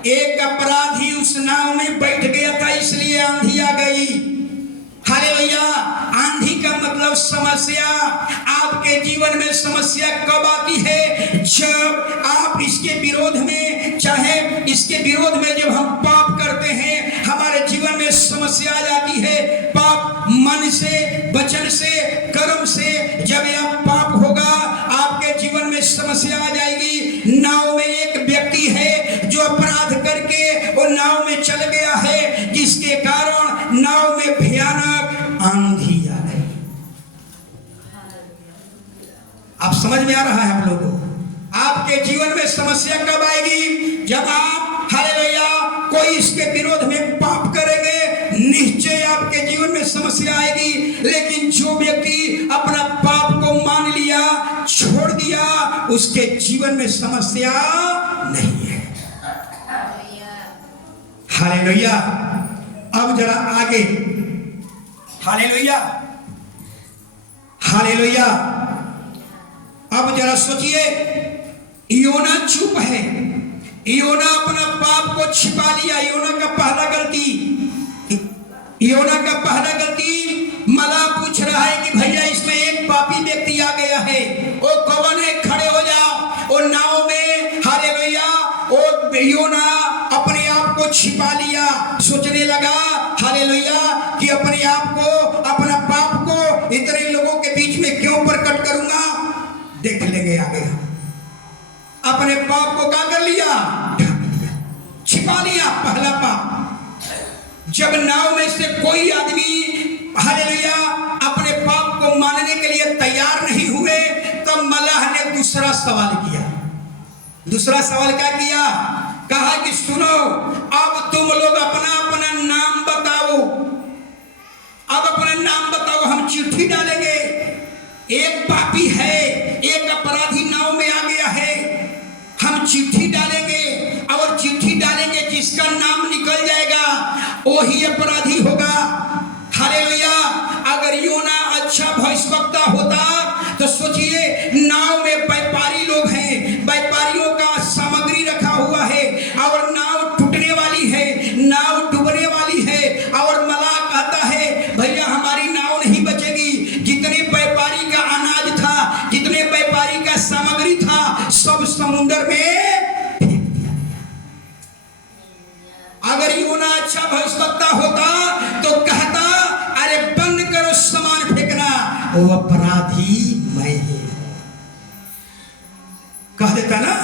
एक अपराधी उस नाव में बैठ गया था, इसलिए आंधी आ गई। हालेलुया। आंधी का मतलब समस्या। आपके जीवन में समस्या कब आती है? जब आप इसके विरोध में, चाहे इसके विरोध में जब हम पाप करते हैं, हमारे जीवन में समस्या आ जाती है। पाप मन से, वचन से, कर्म से जब यह पाप होगा, आपके जीवन में समस्या आ जाएगी। नाव में एक व्यक्ति है जो अपराध करके वो नाव में चल गया है, जिसके कारण नाव में भयानक आंधी आ गई। आप समझ में आ रहा है आप लोगों को? आपके जीवन में समस्या कब आएगी? जब आप हालेलुया कोई इसके विरोध में पाप करेंगे, निश्चय आपके जीवन में समस्या आएगी। लेकिन जो व्यक्ति अपना पाप को मान लिया, छोड़ दिया, उसके जीवन में समस्या नहीं है। हालेलुया। अब जरा आगे, हालेलुया, हालेलुया। अब जरा सोचिए, योना चुप है, योना अपना पाप को छिपा लिया। योना का पहला गलती मलाह पूछ रहा है कि भैया इसमें एक पापी व्यक्ति आ गया है, वो कौन है? खड़े हो जाओ। वो नाव में हालेलुया, वो योना अपने आप को छिपा लिया। सोचने लगा हालेलुया कि अपने आप को, अपना पाप को इतने लोगों के बीच में क्यों प्रकट करूंगा, देख लेंगे आगे। अपने पाप को क्या कर लिया? छिपा लिया। पहला पाप। जब नाव में से कोई आदमी हालेलुया अपने पाप को मानने के लिए तैयार नहीं हुए, तब मलाह ने दूसरा सवाल किया। दूसरा सवाल क्या किया? कहा कि सुनो, अब तुम लोग अपना अपना नाम बताओ। अब अपना नाम बताओ, हम चिट्ठी डालेंगे। एक पापी है, एक अपराधी नाव में आ गया है, हम चिट्ठी डालेंगे, और चिट्ठी डालेंगे, जिसका नाम निकल जाएगा वही अपराधी होगा। हालेलुया। अगर योना अच्छा भविष्यवक्ता होता तो सोचिए, नाव में व्यापारी लोग हैं, व्यापारियों का सामग्री रखा हुआ है, और नाव टूटने वाली है, नाव डूबने वाली है, और मलाह कहता है भैया हमारी नाव नहीं बचेगी। जितने व्यापारी का अनाज था, जितने व्यापारी का सामग्री था, सब समुद्र में। अगर योना अच्छा भविष्यवक्ता होता तो कहता अरे बंद करो सामान फेंकना, वो अपराधी मैं ही कह देता ना।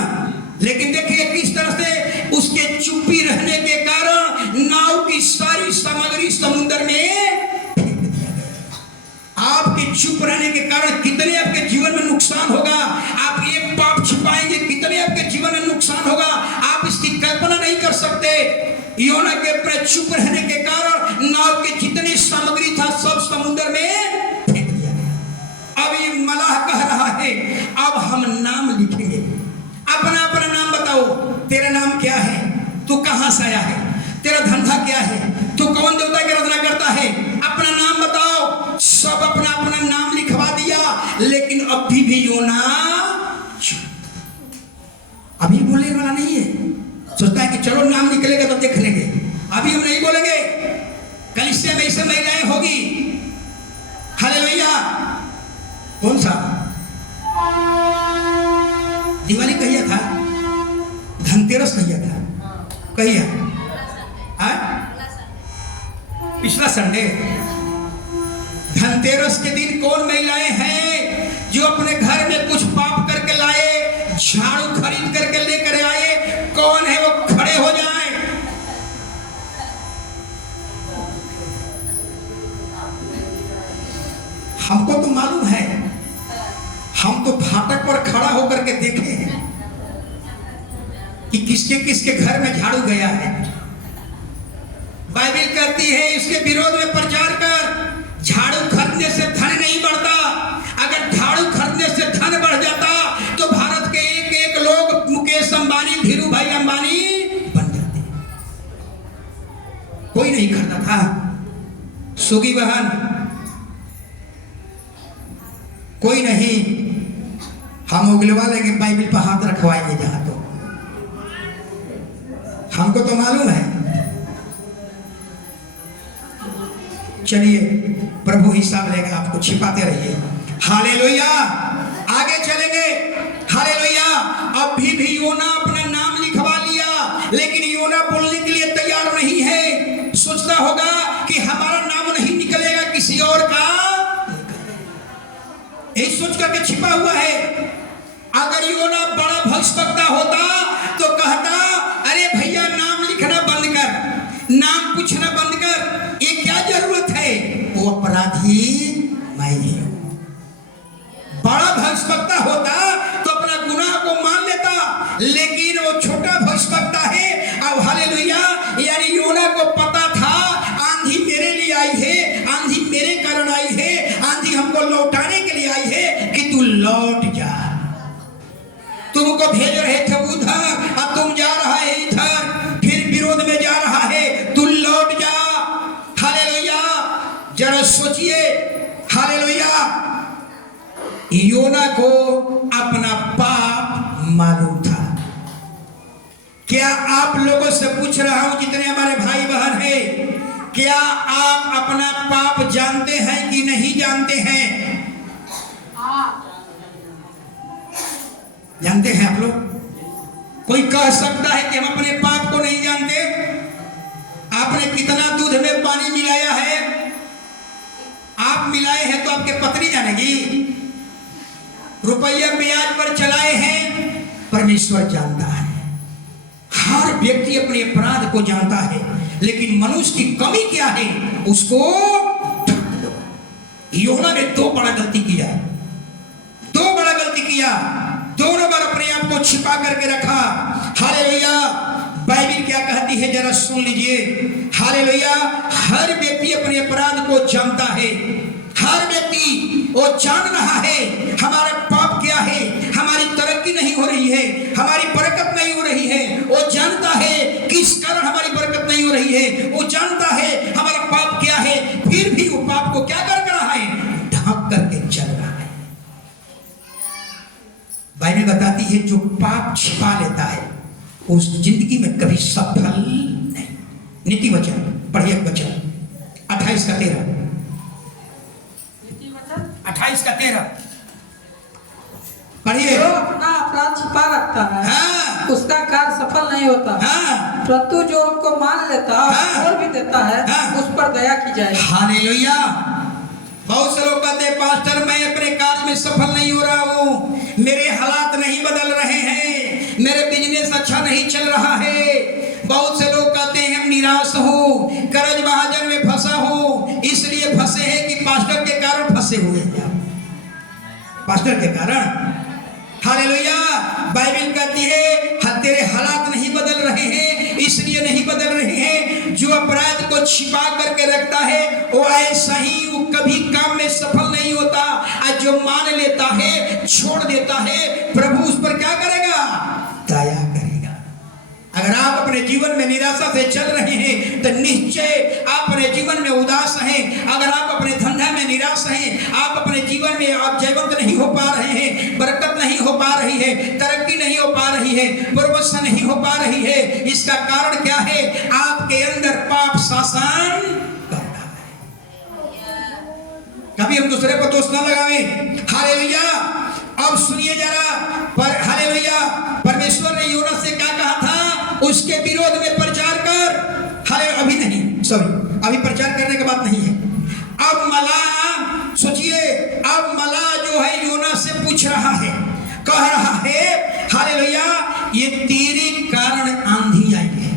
लेकिन देखिए किस तरह से उसके चुप्पी रहने के कारण नाव की सारी सामग्री समुद्र में फेंक दिया गया। आपके चुप रहने के कारण कितने आपके जीवन में नुकसान होगा। आप एक पाप छिपाएंगे, कितने आपके जीवन में नुकसान होगा, आप इसकी कल्पना नहीं कर सकते। योना के अपने चुप रहने के कारण नाव के जितनी सामग्री था सब समुद्र में फेंक दिया गया। अब ये मलाह कह रहा है अब हम नाम लिखेंगे। अपना अपना नाम बताओ। तेरा नाम क्या है? तू कहां से आया है? तेरा धंधा क्या है? तू कौन देवता की आराधना करता है? अपना नाम बताओ। सब अपना अपना नाम लिखवा दिया, लेकिन अभी भी योना अभी बोलने वाला नहीं है। सोचता है कि चलो नाम निकलेगा तो देख लेंगे, अभी हम नहीं बोलेंगे। कलीसिया में ऐसे महिलाएं होगी। हालेलुया। कौन सा दिवाली कहिया था? धनतेरस कहिया था? कहिया पिछला संडे। धनतेरस के दिन कौन महिलाएं हैं जो अपने घर में कुछ पाप करके लाए, झाड़ू खरीद करके लेकर आए? कौन है? वो खड़े हो जाएं। हमको तो मालूम है, हम तो फाटक पर खड़ा होकर के देखे हैं कि किसके किसके घर में झाड़ू गया है। बाइबल कहती है इसके विरोध में प्रचार कर। झाड़ू खरीदने से धन नहीं बढ़ता। अगर झाड़ू खरीदने से धन बढ़ जाता तो भारत के एक एक लोग मुकेश अंबानी, धीरू भाई अंबानी बन जाते। कोई नहीं खरीदा था। सुगी बहन, कोई नहीं, हम उगलवा लेंगे, बाइबल पर हाथ रखवाएंगे जहां तो, हमको तो मालूम है। चलिए, प्रभु हिसाब लेगा, आपको छिपाते रहिए। हालेलुया। आगे चलेंगे। हालेलुया। अभी भी योना अपना नाम लिखवा लिया, लेकिन योना बोलने के लिए तैयार नहीं है। सोचता होगा कि हमारा नाम नहीं निकलेगा, किसी और का, यही सोच करके छिपा हुआ है। अगर योना बड़ा भविष्यवक्ता होता तो कहता, अरे भैया नाम लिखना बंद कर, नाम पूछना बंद कर, ये क्या जरूरत है? वो अपराधी मैं ही हूं। बड़ा भविष्यवक्ता होता तो अपना गुनाह को मान लेता, लेकिन वो छोटा भविष्यवक्ता है। अब हालेलुया, यानी योना को पता था आंधी मेरे लिए आई है, आंधी मेरे कारण आई है, आंधी हमको लौटाने के लिए आई है कि तू लौट जा। तुमको भेज रहे थे उधर, अब तुम जा रहा है इधर, फिर विरोध में जा रहा है, तू लौट जा। हालेलुया। जरा सोचिए। हालेलुया। योना को अपना पाप मालूम था। क्या आप लोगों से पूछ रहा हूं, जितने हमारे भाई बहन हैं, क्या आप अपना पाप जानते हैं कि नहीं जानते हैं? जानते हैं आप लोग? कोई कह सकता है कि हम अपने पाप को नहीं जानते? आपने कितना दूध में पानी मिलाया है? आप मिलाए हैं तो आपके पत्नी जानेगी। रुपया ब्याज पर चलाए हैं, परमेश्वर जानता है। हर व्यक्ति अपने अपराध को जानता है, लेकिन मनुष्य की कमी क्या है उसको ढूंढ लो। योना ने दो बड़ा गलती किया, दो बड़ा गलती किया, दोनों बार अपने आप को छिपा करके रखा। हालेलुया। बाइबल क्या कहती है जरा सुन लीजिए। हालेलुया। हर व्यक्ति अपने अपराध को जानता है। हर व्यक्ति वो जान रहा है हमारा पाप क्या है, हमारी तरक्की नहीं हो रही है, हमारी बरकत नहीं हो रही है। वो जानता है किस कारण हमारी बरकत नहीं हो रही है, वो जानता है हमारा पाप क्या है, फिर भी वो पाप को क्या कर रहा है? ढक करके चल रहा है। बाइबल बताती है जो पाप छिपा लेता है उस जिंदगी में कभी सफल नहीं। नीति वचन पढ़िए, वचन 28 का 13, 28 का 13 पढ़िए। जो अपना अपराध छिपा रखता है, हाँ। उसका कार्य सफल नहीं होता। हाँ। परंतु जो उनको मान लेता और हाँ। छोड़ भी देता है, हाँ। उस पर दया की जाए। हालेलुया। बहुत से लोग कहते हैं पास्टर मैं अपने कार्य में सफल नहीं हो रहा हूँ, मेरे हालात नहीं बदल रहे हैं, मेरे बिजनेस अच्छा नहीं चल रहा है। बहुत से लोग कहते हैं हम निराश हूँ, कर्ज महाजन में फंसा हूँ, इसलिए फंसे हैं कि पास्टर के कारण फंसे हुए हैं। पास्टर के कारण। हालेलुया। बाइबल कहती है तेरे हालात नहीं बदल रहे हैं, इसलिए नहीं बदल रहे हैं। जो अपराध को छिपा करके रखता है वो ऐसा ही, वो कभी काम में सफल नहीं होता। और जो मान लेता है, छोड़ देता है, प्रभु उस पर क्या करेगा? दया करेगा। अगर आप अपने जीवन में निराशा से चल रहे हैं तो निश्चय आप अपने जीवन में उदास हैं। अगर आप अपने धंधा में निराश हैं, आप अपने जीवन में आप जयवंत नहीं हो पा रहे हैं, बरकत नहीं हो पा रही है, तरक्की नहीं हो पा रही है, प्रमोशन नहीं हो पा रही है, इसका कारण क्या है? आपके अंदर पाप शासन कर रहा है। कभी हम दूसरे पर दोष न लगावें। हालेलुया। अब सुनिए जरा, पर हालेलुया, परमेश्वर ने योना से क्या कहा था? उसके विरोध में प्रचार कर। हाले अभी नहीं, सॉरी, अभी प्रचार करने की बात नहीं है। अब मलाह, सोचिए, अब मलाह जो है योना से पूछ रहा है, कह रहा है हालेलुया, ये तेरे कारण आंधी आई है।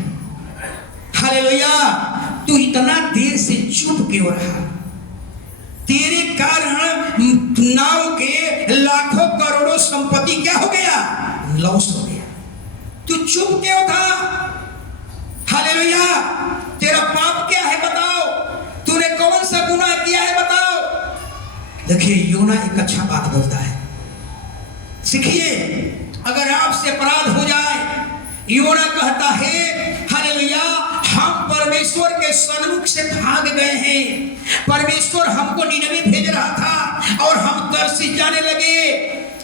हालेलुया। तू इतना देर से चुप क्यों रहा? तेरे कारण नाव के लाखों करोड़ों संपत्ति क्या हो गया? लॉस हो गया। तू चुप क्यों था? हालेलुया। तेरा पाप क्या है बता? देखिए योना एक अच्छा बात बोलता है, सीखिए। अगर आपसे अपराध हो जाए, योना कहता है हालेलुया, हम परमेश्वर के सन्मुख से भाग गए हैं। परमेश्वर हमको निनवे भेज रहा था और हम तरसीस जाने लगे,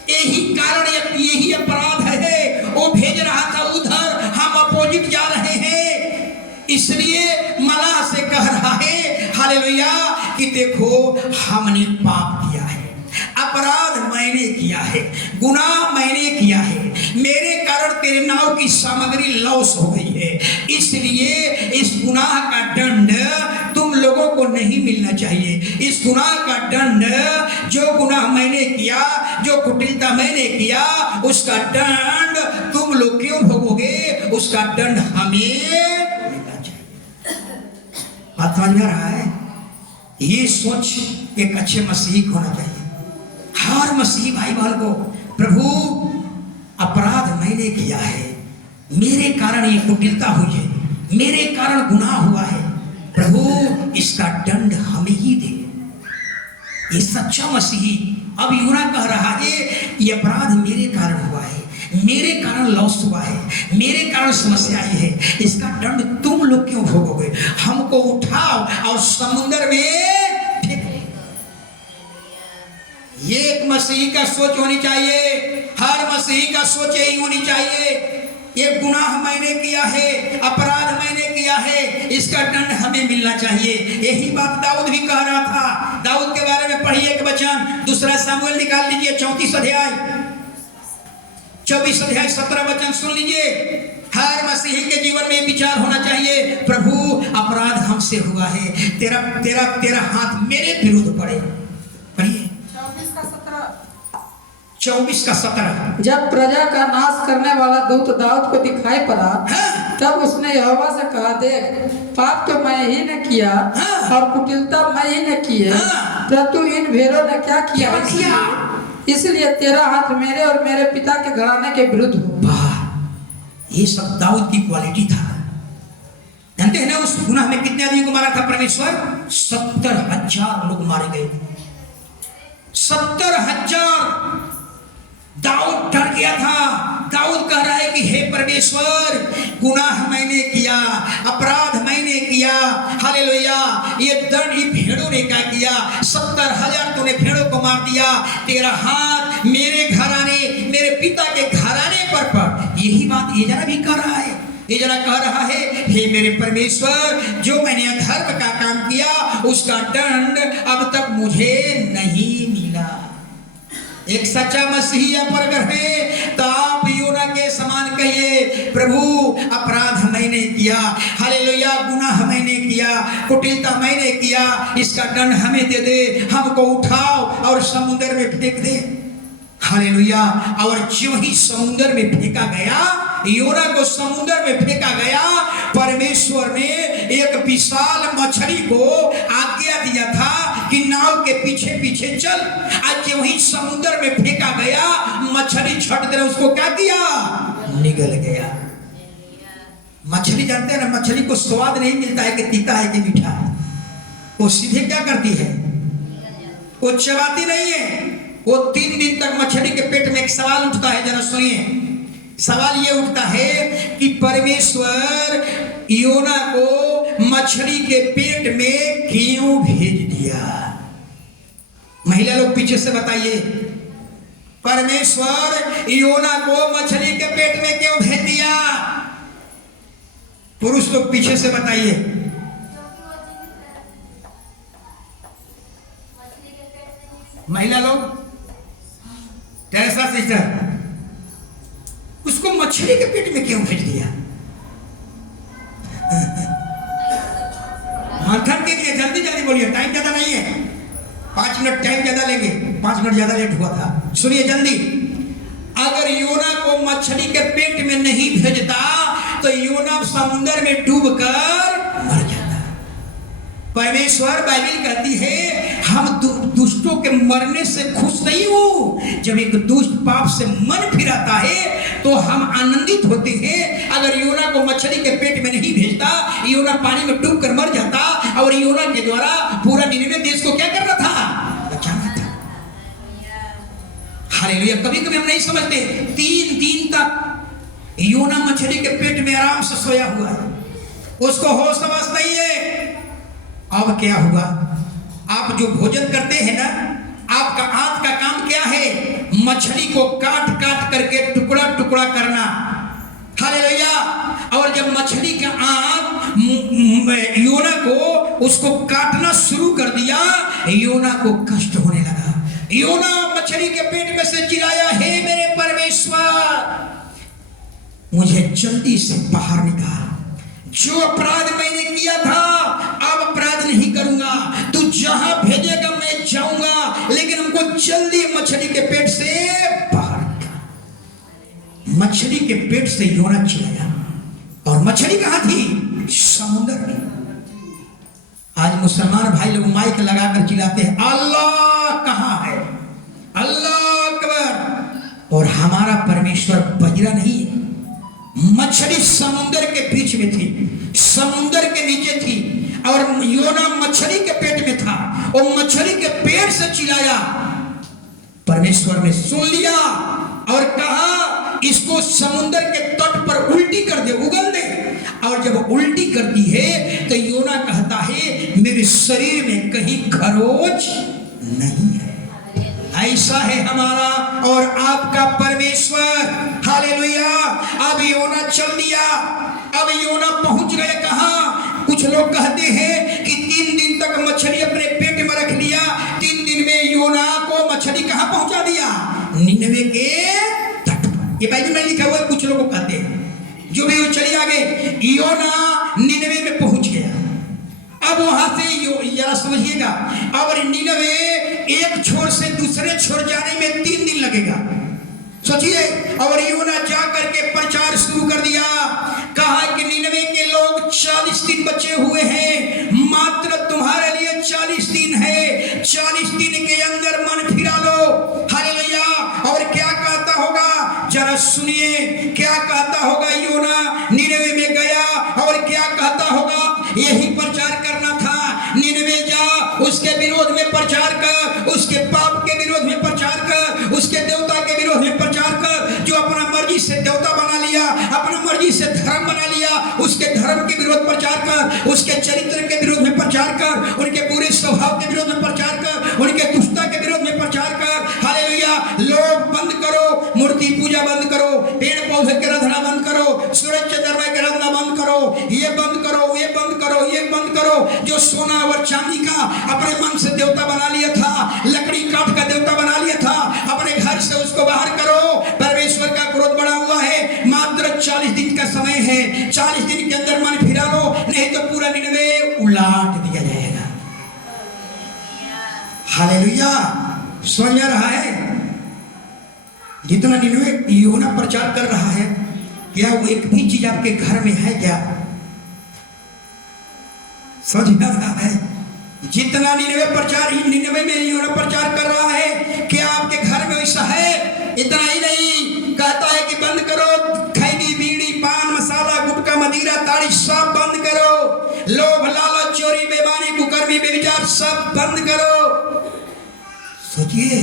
यही कारण यही अपराध है। वो भेज रहा था उधर, हम अपोजिट जा रहे हैं। इसलिए मलाह से कह रहा है हालेलुया कि देखो हमने पाप किया है, अपराध मैंने किया है, गुनाह मैंने किया है, मेरे कारण तेरे नाव की सामग्री लॉस हो गई है। इसलिए इस गुनाह का दंड तुम लोगों को नहीं मिलना चाहिए। इस गुनाह का दंड, जो गुनाह मैंने किया, जो कुटिलता मैंने किया, उसका दंड तुम लोग क्यों भोगोगे, उसका दंड हमें मिलना चाहिए। बात समझ में आ रहा है? ये सोच एक अच्छे मसीही को होना चाहिए। हर मसीही भाई बहन को, प्रभु अपराध मैंने किया है, मेरे कारण ये कुटिलता हुई है, मेरे कारण गुनाह हुआ है, प्रभु इसका दंड हमें ही दे। ये सच्चा मसीही अब यूना कह रहा है ये अपराध मेरे कारण हुआ है, मेरे कारण लॉस हुआ है, मेरे कारण समस्या आई है, इसका दंड तुम लोग क्यों भोगोगे? हमको उठाओ और समुद्र में फेंको। ये एक मसीही का सोच होनी चाहिए। हर मसीही का सोच यही होनी चाहिए, ये गुनाह मैंने किया है, अपराध मैंने किया है, इसका दंड हमें मिलना चाहिए। यही बात दाऊद भी कह रहा था। दाऊद के बारे में पढ़िए एक वचन, दूसरा सामुएल निकाल लीजिए 34 अध्याय, 24 अध्याय 17 वचन सुन लीजिए। हर मसीही के जीवन में विचार होना चाहिए, प्रभु अपराध हमसे हुआ है, तेरा तेरा तेरा हाथ मेरे विरुद्ध पड़े। पढ़िए 24 का 17। जब प्रजा का नाश करने वाला दूत दाऊद को दिखाई पड़ा, हाँ। तब उसने यहोवा से कहा, देख पाप तो मैं ही ने किया, हाँ। और कुटिलता मैं ही ने की है, हाँ। परंतु इन भेड़ों ने क्या किया, क्या किया? इसलिए तेरा हाथ मेरे और मेरे पिता के घराने के विरुद्ध हो। वाह, ये सब दाऊद की क्वालिटी था। जानते हैं ना उस गुनाह में कितने आदमी को मारा था परमेश्वर? 70,000 लोग मारे गए। 70,000। दाऊद डर गया था। दाऊद कह रहा है कि हे परमेश्वर, गुनाह मैंने किया, अपराध मैंने किया, हालेलुया, ये दंड ये भेड़ों ने क्या किया? 70,000 तूने भेड़ों को मार दिया, तेरा हाथ मेरे घराने, मेरे पिता के घराने पर पड़। यही बात ये जरा भी कह रहा है। ये जरा कह रहा है, हे मेरे परमेश्वर, जो मैंने अधर्म का काम किया उसका दंड अब तक मुझे नहीं मिला। एक सच्चा मसीही पर अगर है तो आप योना के समान कहिए, प्रभु अपराध मैंने किया, हालेलुया, गुनाह मैंने किया, कुटिलता मैंने किया, इसका दंड हमें दे दे, हमको उठाओ और समुद्र में फेंक दे। हालेलुया। और जो ही समुद्र में फेंका गया, योना को समुद्र में फेंका गया, परमेश्वर ने एक विशाल मछली को आज्ञा दिया था कि नाव के पीछे पीछे चल। आज वही समुद्र में फेंका गया, मछली छट दे, उसको क्या किया? निगल गया। मछली जानते हैं ना, मछली को स्वाद नहीं मिलता है कि तीता है कि मीठा है। वो सीधे क्या करती है? वो चबाती नहीं है। वो 3 दिन तक मछली के पेट में एक सवाल उठता है, जरा सुनिए। सवाल ये उठता है कि परमेश्वर योना को मछली के पेट में क्यों भेज दिया? महिला लोग पीछे से बताइए, परमेश्वर योना को मछली के पेट में क्यों भेज दिया? पुरुष लोग पीछे से बताइए। महिला लोग, टेरेसा सिस्टर, उसको मछली के पेट में क्यों भेज दिया? मंथन के लिए जल्दी जल्दी बोलिए, टाइम ज्यादा नहीं है। 5 मिनट टाइम ज्यादा लेंगे, 5 मिनट ज्यादा लेट हुआ था। सुनिए जल्दी। अगर योना को मछली के पेट में नहीं भेजता तो योना समुद्र में डूबकर मर जाता। परमेश्वर बाइबल कहती है, हम दुष्टों के मरने से खुश नहीं हो। जब एक दुष्ट पाप से मन फिराता है तो हम आनंदित होते हैं। अगर योना को मछली के पेट में नहीं भेजता, योना पानी में डूबकर मर जाता और योना के द्वारा पूरा निनवे देश को क्या करना था? बचाना था। हालेलुया। कभी कभी हम नहीं समझते, 3 दिन तक योना मछली के पेट में आराम से सोया हुआ है, उसको होश हवास नहीं है। अब क्या हुआ? आप जो भोजन करते हैं ना, आपका हाथ का काम क्या है? मछली को काट काट करके टुकड़ा टुकड़ा करना। हालेलुया। और जब मछली का आंख योना को उसको काटना शुरू कर दिया, योना को कष्ट होने लगा। योना मछली के पेट में से चिल्लाया, हे मेरे परमेश्वर, मुझे जल्दी से बाहर निकाल। जो अपराध मैंने किया था अब अपराध नहीं करूंगा, तू जहां भेजेगा मैं जाऊंगा, लेकिन हमको जल्दी मछली के पेट से बाहर निकाल। मछली के पेट से योना चिल्लाया, और मछली कहां थी? समुद्र में। आज मुसलमान भाई लोग माइक लगाकर चिल्लाते हैं, अल्लाह कहां है, अल्लाह अकबर, और हमारा परमेश्वर बजरा नहीं है। मछली समुद्र के बीच में थी, समुद्र के नीचे थी, और योना मछली के पेट में था, और मछली के पेट से चिल्लाया। परमेश्वर ने सुन लिया और कहा, इसको समुद्र के तट पर उल्टी कर दे, उगल दे। और जब उल्टी करती है तो योना कहता है, मेरे शरीर में कहीं खरोच नहीं है। ऐसा है हमारा और आपका परमेश्वर। हालेलुया। अब योना चल दिया, अब योना पहुंच गए कहां? कुछ लोग कहते हैं कि 3 दिन तक मछली अपने पेट में रख लिया, 3 दिन में योना को मछली कहां पहुंचा दिया? निनवे के तट पर। ये बाइबल में लिखा हुआ है, कुछ लोग कहते हैं। जो भी वो चले आगे, योना निनवे में पहुंच गया। अब वहां से जरा समझिएगा, अब निनवे एक छोर से दूसरे छोर जाने में 3 दिन लगेगा, सोचिए। और योना जा करके प्रचार शुरू कर दिया, कहा कि निनवे के लोग 40 दिन बचे हुए हैं, मात्र तुम्हारे लिए 40 दिन है, 40 दिन के अंदर मन फिरा लो। हालेलुया। और क्या कहता होगा, जरा सुनिए, क्या कहता होगा? योना निनवे में गया और क्या कहता होगा? यही प्रचार करना था। निनवे जा, उसके विरोध में प्रचार कर, उसके पाप के विरोध में प्रचार कर, उसके देवता के विरोध में प्रचार कर, जो अपना मर्जी से देवता बना लिया, अपना मर्जी से धर्म बना लिया, उसके धर्म के विरोध प्रचार कर, उसके चरित्र के विरोध में प्रचार कर, उनके पूरे स्वभाव के विरोध में प्रचार कर, उनके दुष्टता के विरोध में प्रचार कर। हालेलुया। लोग बंद करो, मूर्ति पूजा बंद करो, पेड़ पौधे के रंधना बंद करो, सूरज चंद्रमा के रंधना बंद करो, ये बंद करो, ये बंद करो, ये बंद करो। जो सोना और चांदी का अपने मन से देवता बना लिया था, लकड़ी काठ का देवता बना लिया था, अपने घर से उसको बाहर करो। परमेश्वर का क्रोध बढ़ा हुआ है, मात्र 40 दिन का समय है, 40 दिन के अंदर मन फिरा लो, नहीं तो पूरा निनवे उलाट दिया जाएगा। हालेलुया। समझ आ रहा है? जितना निनवे योना प्रचार कर रहा है, क्या वो एक भी चीज आपके घर में है क्या? समझ आ रहा है? जितना निनवे में योना प्रचार कर रहा है, क्या आपके घर में वैसा है? इतना ही नहीं, कहता है कि बंद करो खैनी बीड़ी पान मसाला गुटखा मदिरा ताड़ी सब बंद करो, लोभ लालच चोरी बेईमानी कुकर्मी बेविचार सब बंद करो। सोचिए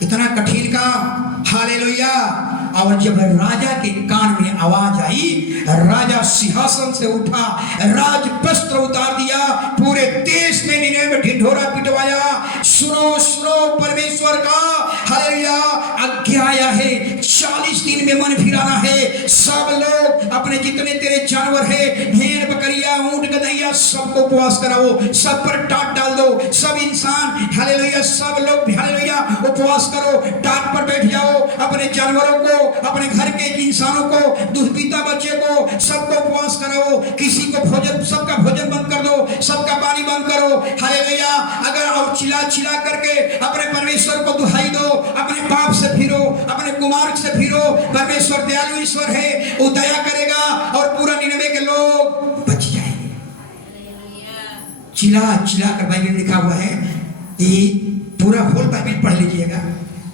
कितना कठिन काम। हालेलुया। और जब राजा के कान में आवाज आई, राजा सिंहासन से उठा, राज वस्त्र उतार दिया, पूरे देश में निनवे में ढिढोरा पिटवाया। सुनो सुनो, परमेश्वर का हालेलुया आज्ञा आया है, 40 दिन में मन फिराना है। सब लोग अपने जितने तेरे जानवर है, भेड़ बकरिया ऊंट गधैया, सबको उपवास कराओ, सब पर टाट डाल दो। सब इंसान हालेलुया, सब लोग हालेलुया उपवास करो, टाट पर बैठ जाओ। अपने जानवरों को, अपने घर के इंसानों को, दूध पीता बच्चे को, सबको उपवास कराओ। किसी को भोजन, सबका भोजन बंद कर दो, सबका पानी बंद करो। हालेलुया। अगर और चिल्ला चिल्ला करके अपने परमेश्वर को दुहाई दो, अपने पाप से फिरो, अपने कुमार्ग से फिरो। परमेश्वर दयालु ईश्वर है, वो दया करेगा और पूरा निनवे के लोग बच जाएंगे। चिल्ला चिल्ला कर बाइबल लिखा हुआ है कि पूरा होल बाइबल पढ़ लीजिएगा,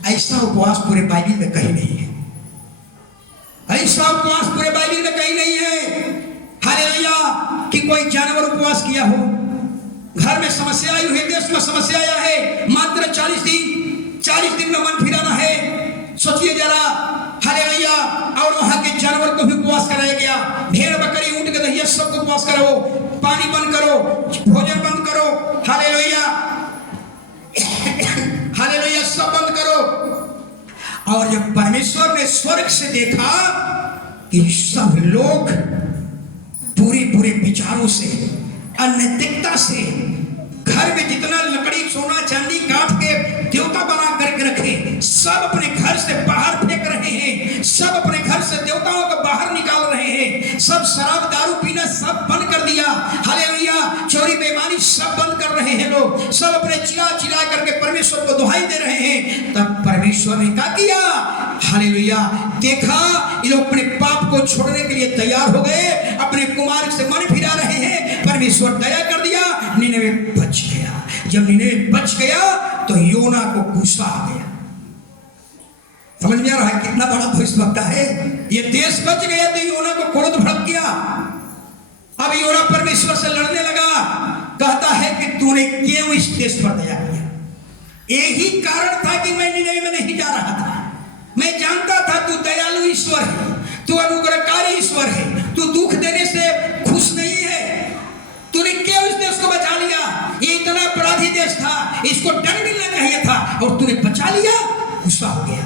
ऐसा उपवास पूरे बाइबल में कहीं नहीं है। ऐसा उपवास पूरे बाइबल में कहीं नहीं है। हालेलुया। कि कोई जानवर उपवास किया हो, घर में समस्या आई हुई, देश में समस्या आया है, मात्र 40 दिन में मन फिराना है। सोचिए जरा, हालेलुया। और वहां के जानवर को भी उपवास कराया गया, भेड़ बकरी ऊंट गदहिया सबको उपवास करो, पानी बंद करो, भोजन बंद करो, हालेलुया हालेलुया, सब बंद करो। और जब परमेश्वर ने स्वर्ग से देखा कि सब लोग बुरे बुरे विचारों से, अनैतिकता से, घर में जितना लकड़ी सोना चांदी काट के देवता बना करके रखे, सब अपने घर से बाहर फेंक रहे हैं, सब अपने घर से देवताओं को बाहर निकाल रहे हैं, सब शराब दारू पीना सब बंद कर दिया, हालेलुया। चोरी बेईमानी सब बंद कर रहे हैं लोग, सब अपने चिल्ला चिल्ला करके परमेश्वर को दुहाई दे रहे हैं। तब परमेश्वर ने क्या किया, हालेलुया, देखा ये लोग अपने पाप को छोड़ने के लिए तैयार हो गए, अपने कुमार्ग से मन फिरा रहे हैं। परमेश्वर दया कर दिया, निनवे बच गया। जब निनवे बच गया तो योना को गुस्सा आ गया। समझ में आ रहा है कितना बड़ा भविष्यवक्ता है ये। देश बच गया तो योना को क्रोध भड़क गया। अब योना परमेश्वर से लड़ने लगा, कहता है कि तूने क्यों इस देश पर दया किया? यही कारण था कि मैं निनवे में नहीं जा रहा था। मैं जानता था तू दयालु ईश्वर है, तू अनुग्रहकारी ईश्वर है, तू दुख देने से खुश नहीं है। तूने क्यों इस देश को बचा लिया? ये इतना अपराधी देश था, इसको दंड मिलना चाहिए था, और तूने बचा लिया। गुस्सा हो गया,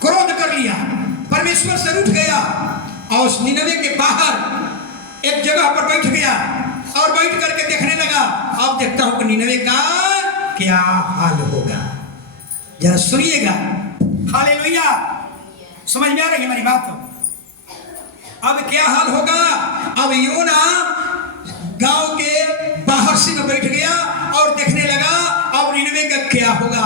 क्रोध कर लिया, परमेश्वर से उठ गया और उस निनवे के बाहर एक जगह पर बैठ गया और बैठ करके देखने लगा। अब देखता हूं कि निनवे का क्या हाल होगा, जरा सुनिएगा। हालेलुया, समझ में आ रही है मेरी बात? अब क्या हाल होगा? अब योना गांव के बाहर से बैठ गया और देखने लगा अब निनवे का क्या होगा।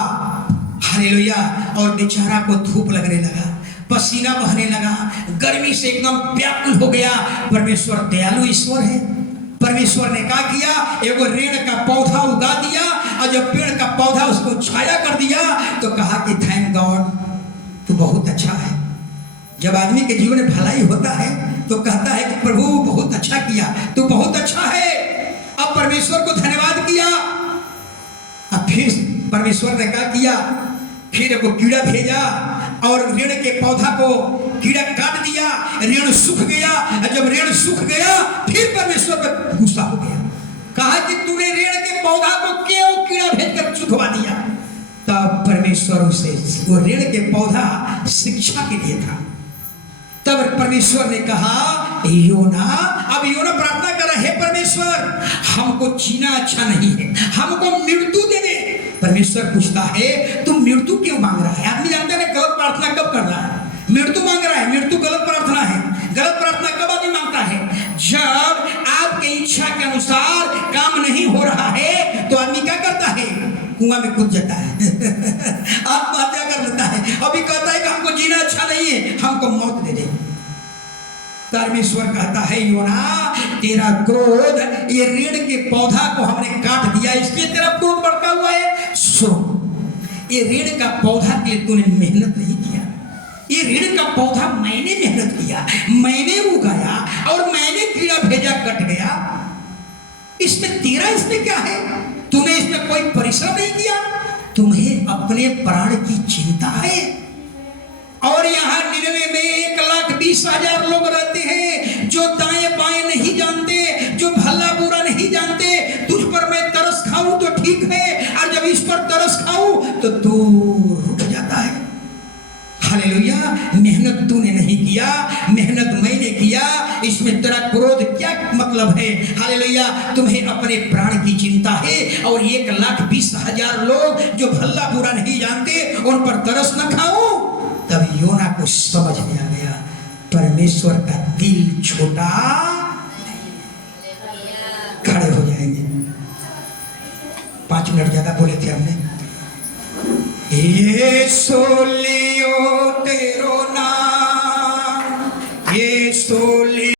हालेलुया। और बेचारा को धूप लगने लगा, पसीना बहने लगा, गर्मी से एकदम व्याकुल हो गया। परमेश्वर दयालु ईश्वर है। परमेश्वर ने क्या किया, एगो रेड़ का पौधा उगा दिया, और जब पेड़ का पौधा उसको छाया कर दिया तो कहा कि थैंक गॉड, तू बहुत अच्छा है। जब आदमी के जीवन में भलाई होता है तो कहता है कि प्रभु बहुत अच्छा किया, तू बहुत अच्छा है। अब परमेश्वर को धन्यवाद किया। अब फिर परमेश्वर ने क्या किया, फिर एक कीड़ा भेजा और रेड़ के पौधा को कीड़ा काट दिया, रेड़ सूख गया। जब रेड़ सूख गया फिर परमेश्वर पर गुस्सा हो गया, कहा कि तूने रेड़ के पौधा को क्यों कीड़ा भेजकर सुखवा दिया? तब परमेश्वर उसे, वो रेड़ के पौधा शिक्षा के लिए था। तब परमेश्वर ने कहा योना, अब योना प्रार्थना कर रहा है, परमेश्वर हमको जीना अच्छा नहीं है, हमको मृत्यु दे दे। परमेश्वर पूछता है तुम मृत्यु क्यों मांग रहा है? आदमी जानते हैं गलत प्रार्थना कब कर रहा है, मृत्यु मांग रहा है। मृत्यु गलत प्रार्थना है। गलत प्रार्थना कब आदमी मांगता है? जब आपके इच्छा के अनुसार काम नहीं हो रहा है तो आदमी क्या करता है? कुआं में कूद जाता है आत्महत्या कर लेता है। अभी कहता है कि हमको जीना अच्छा नहीं है, हमको मौत दे दे। परमेश्वर कहता है योना, तेरा क्रोध, ये रीढ़ के पौधा को हमने काट दिया, इसलिए तेरा क्रोध भड़का हुआ है। सुन, ये रीढ़ का पौधा के लिए तूने मेहनत नहीं किया, ये रीढ़ का पौधा मैंने मेहनत किया, मैंने उगाया और मैंने कीड़ा भेजा, कट गया। इसमें तेरा इसमें क्या है? तूने इसमें कोई परिश्रम नहीं किया, तुम्हें अपने प्राण की चिंता है। और यहाँ निनवे में 1,20,000 लोग रहते हैं जो दाएं बाएं नहीं जानते, जो भला बुरा नहीं जानते। तुझ पर मैं तरस खाऊं तो ठीक है, और जब इस पर तरस खाऊं तो तू रुक जाता है। हालेलुया। मेहनत तूने नहीं किया, मेहनत मैंने किया, इसमें तेरा क्रोध क्या मतलब है? हालेलुया। तुम्हें अपने प्राण की चिंता है, और 1,20,000 लोग जो भला बुरा नहीं जानते उन पर तरस न खाओ। तब योना को समझ में आ गया परमेश्वर का दिल छोटा नहीं। खड़े हो जाएंगे, 5 मिनट ज्यादा बोले थे हमने। ये सोले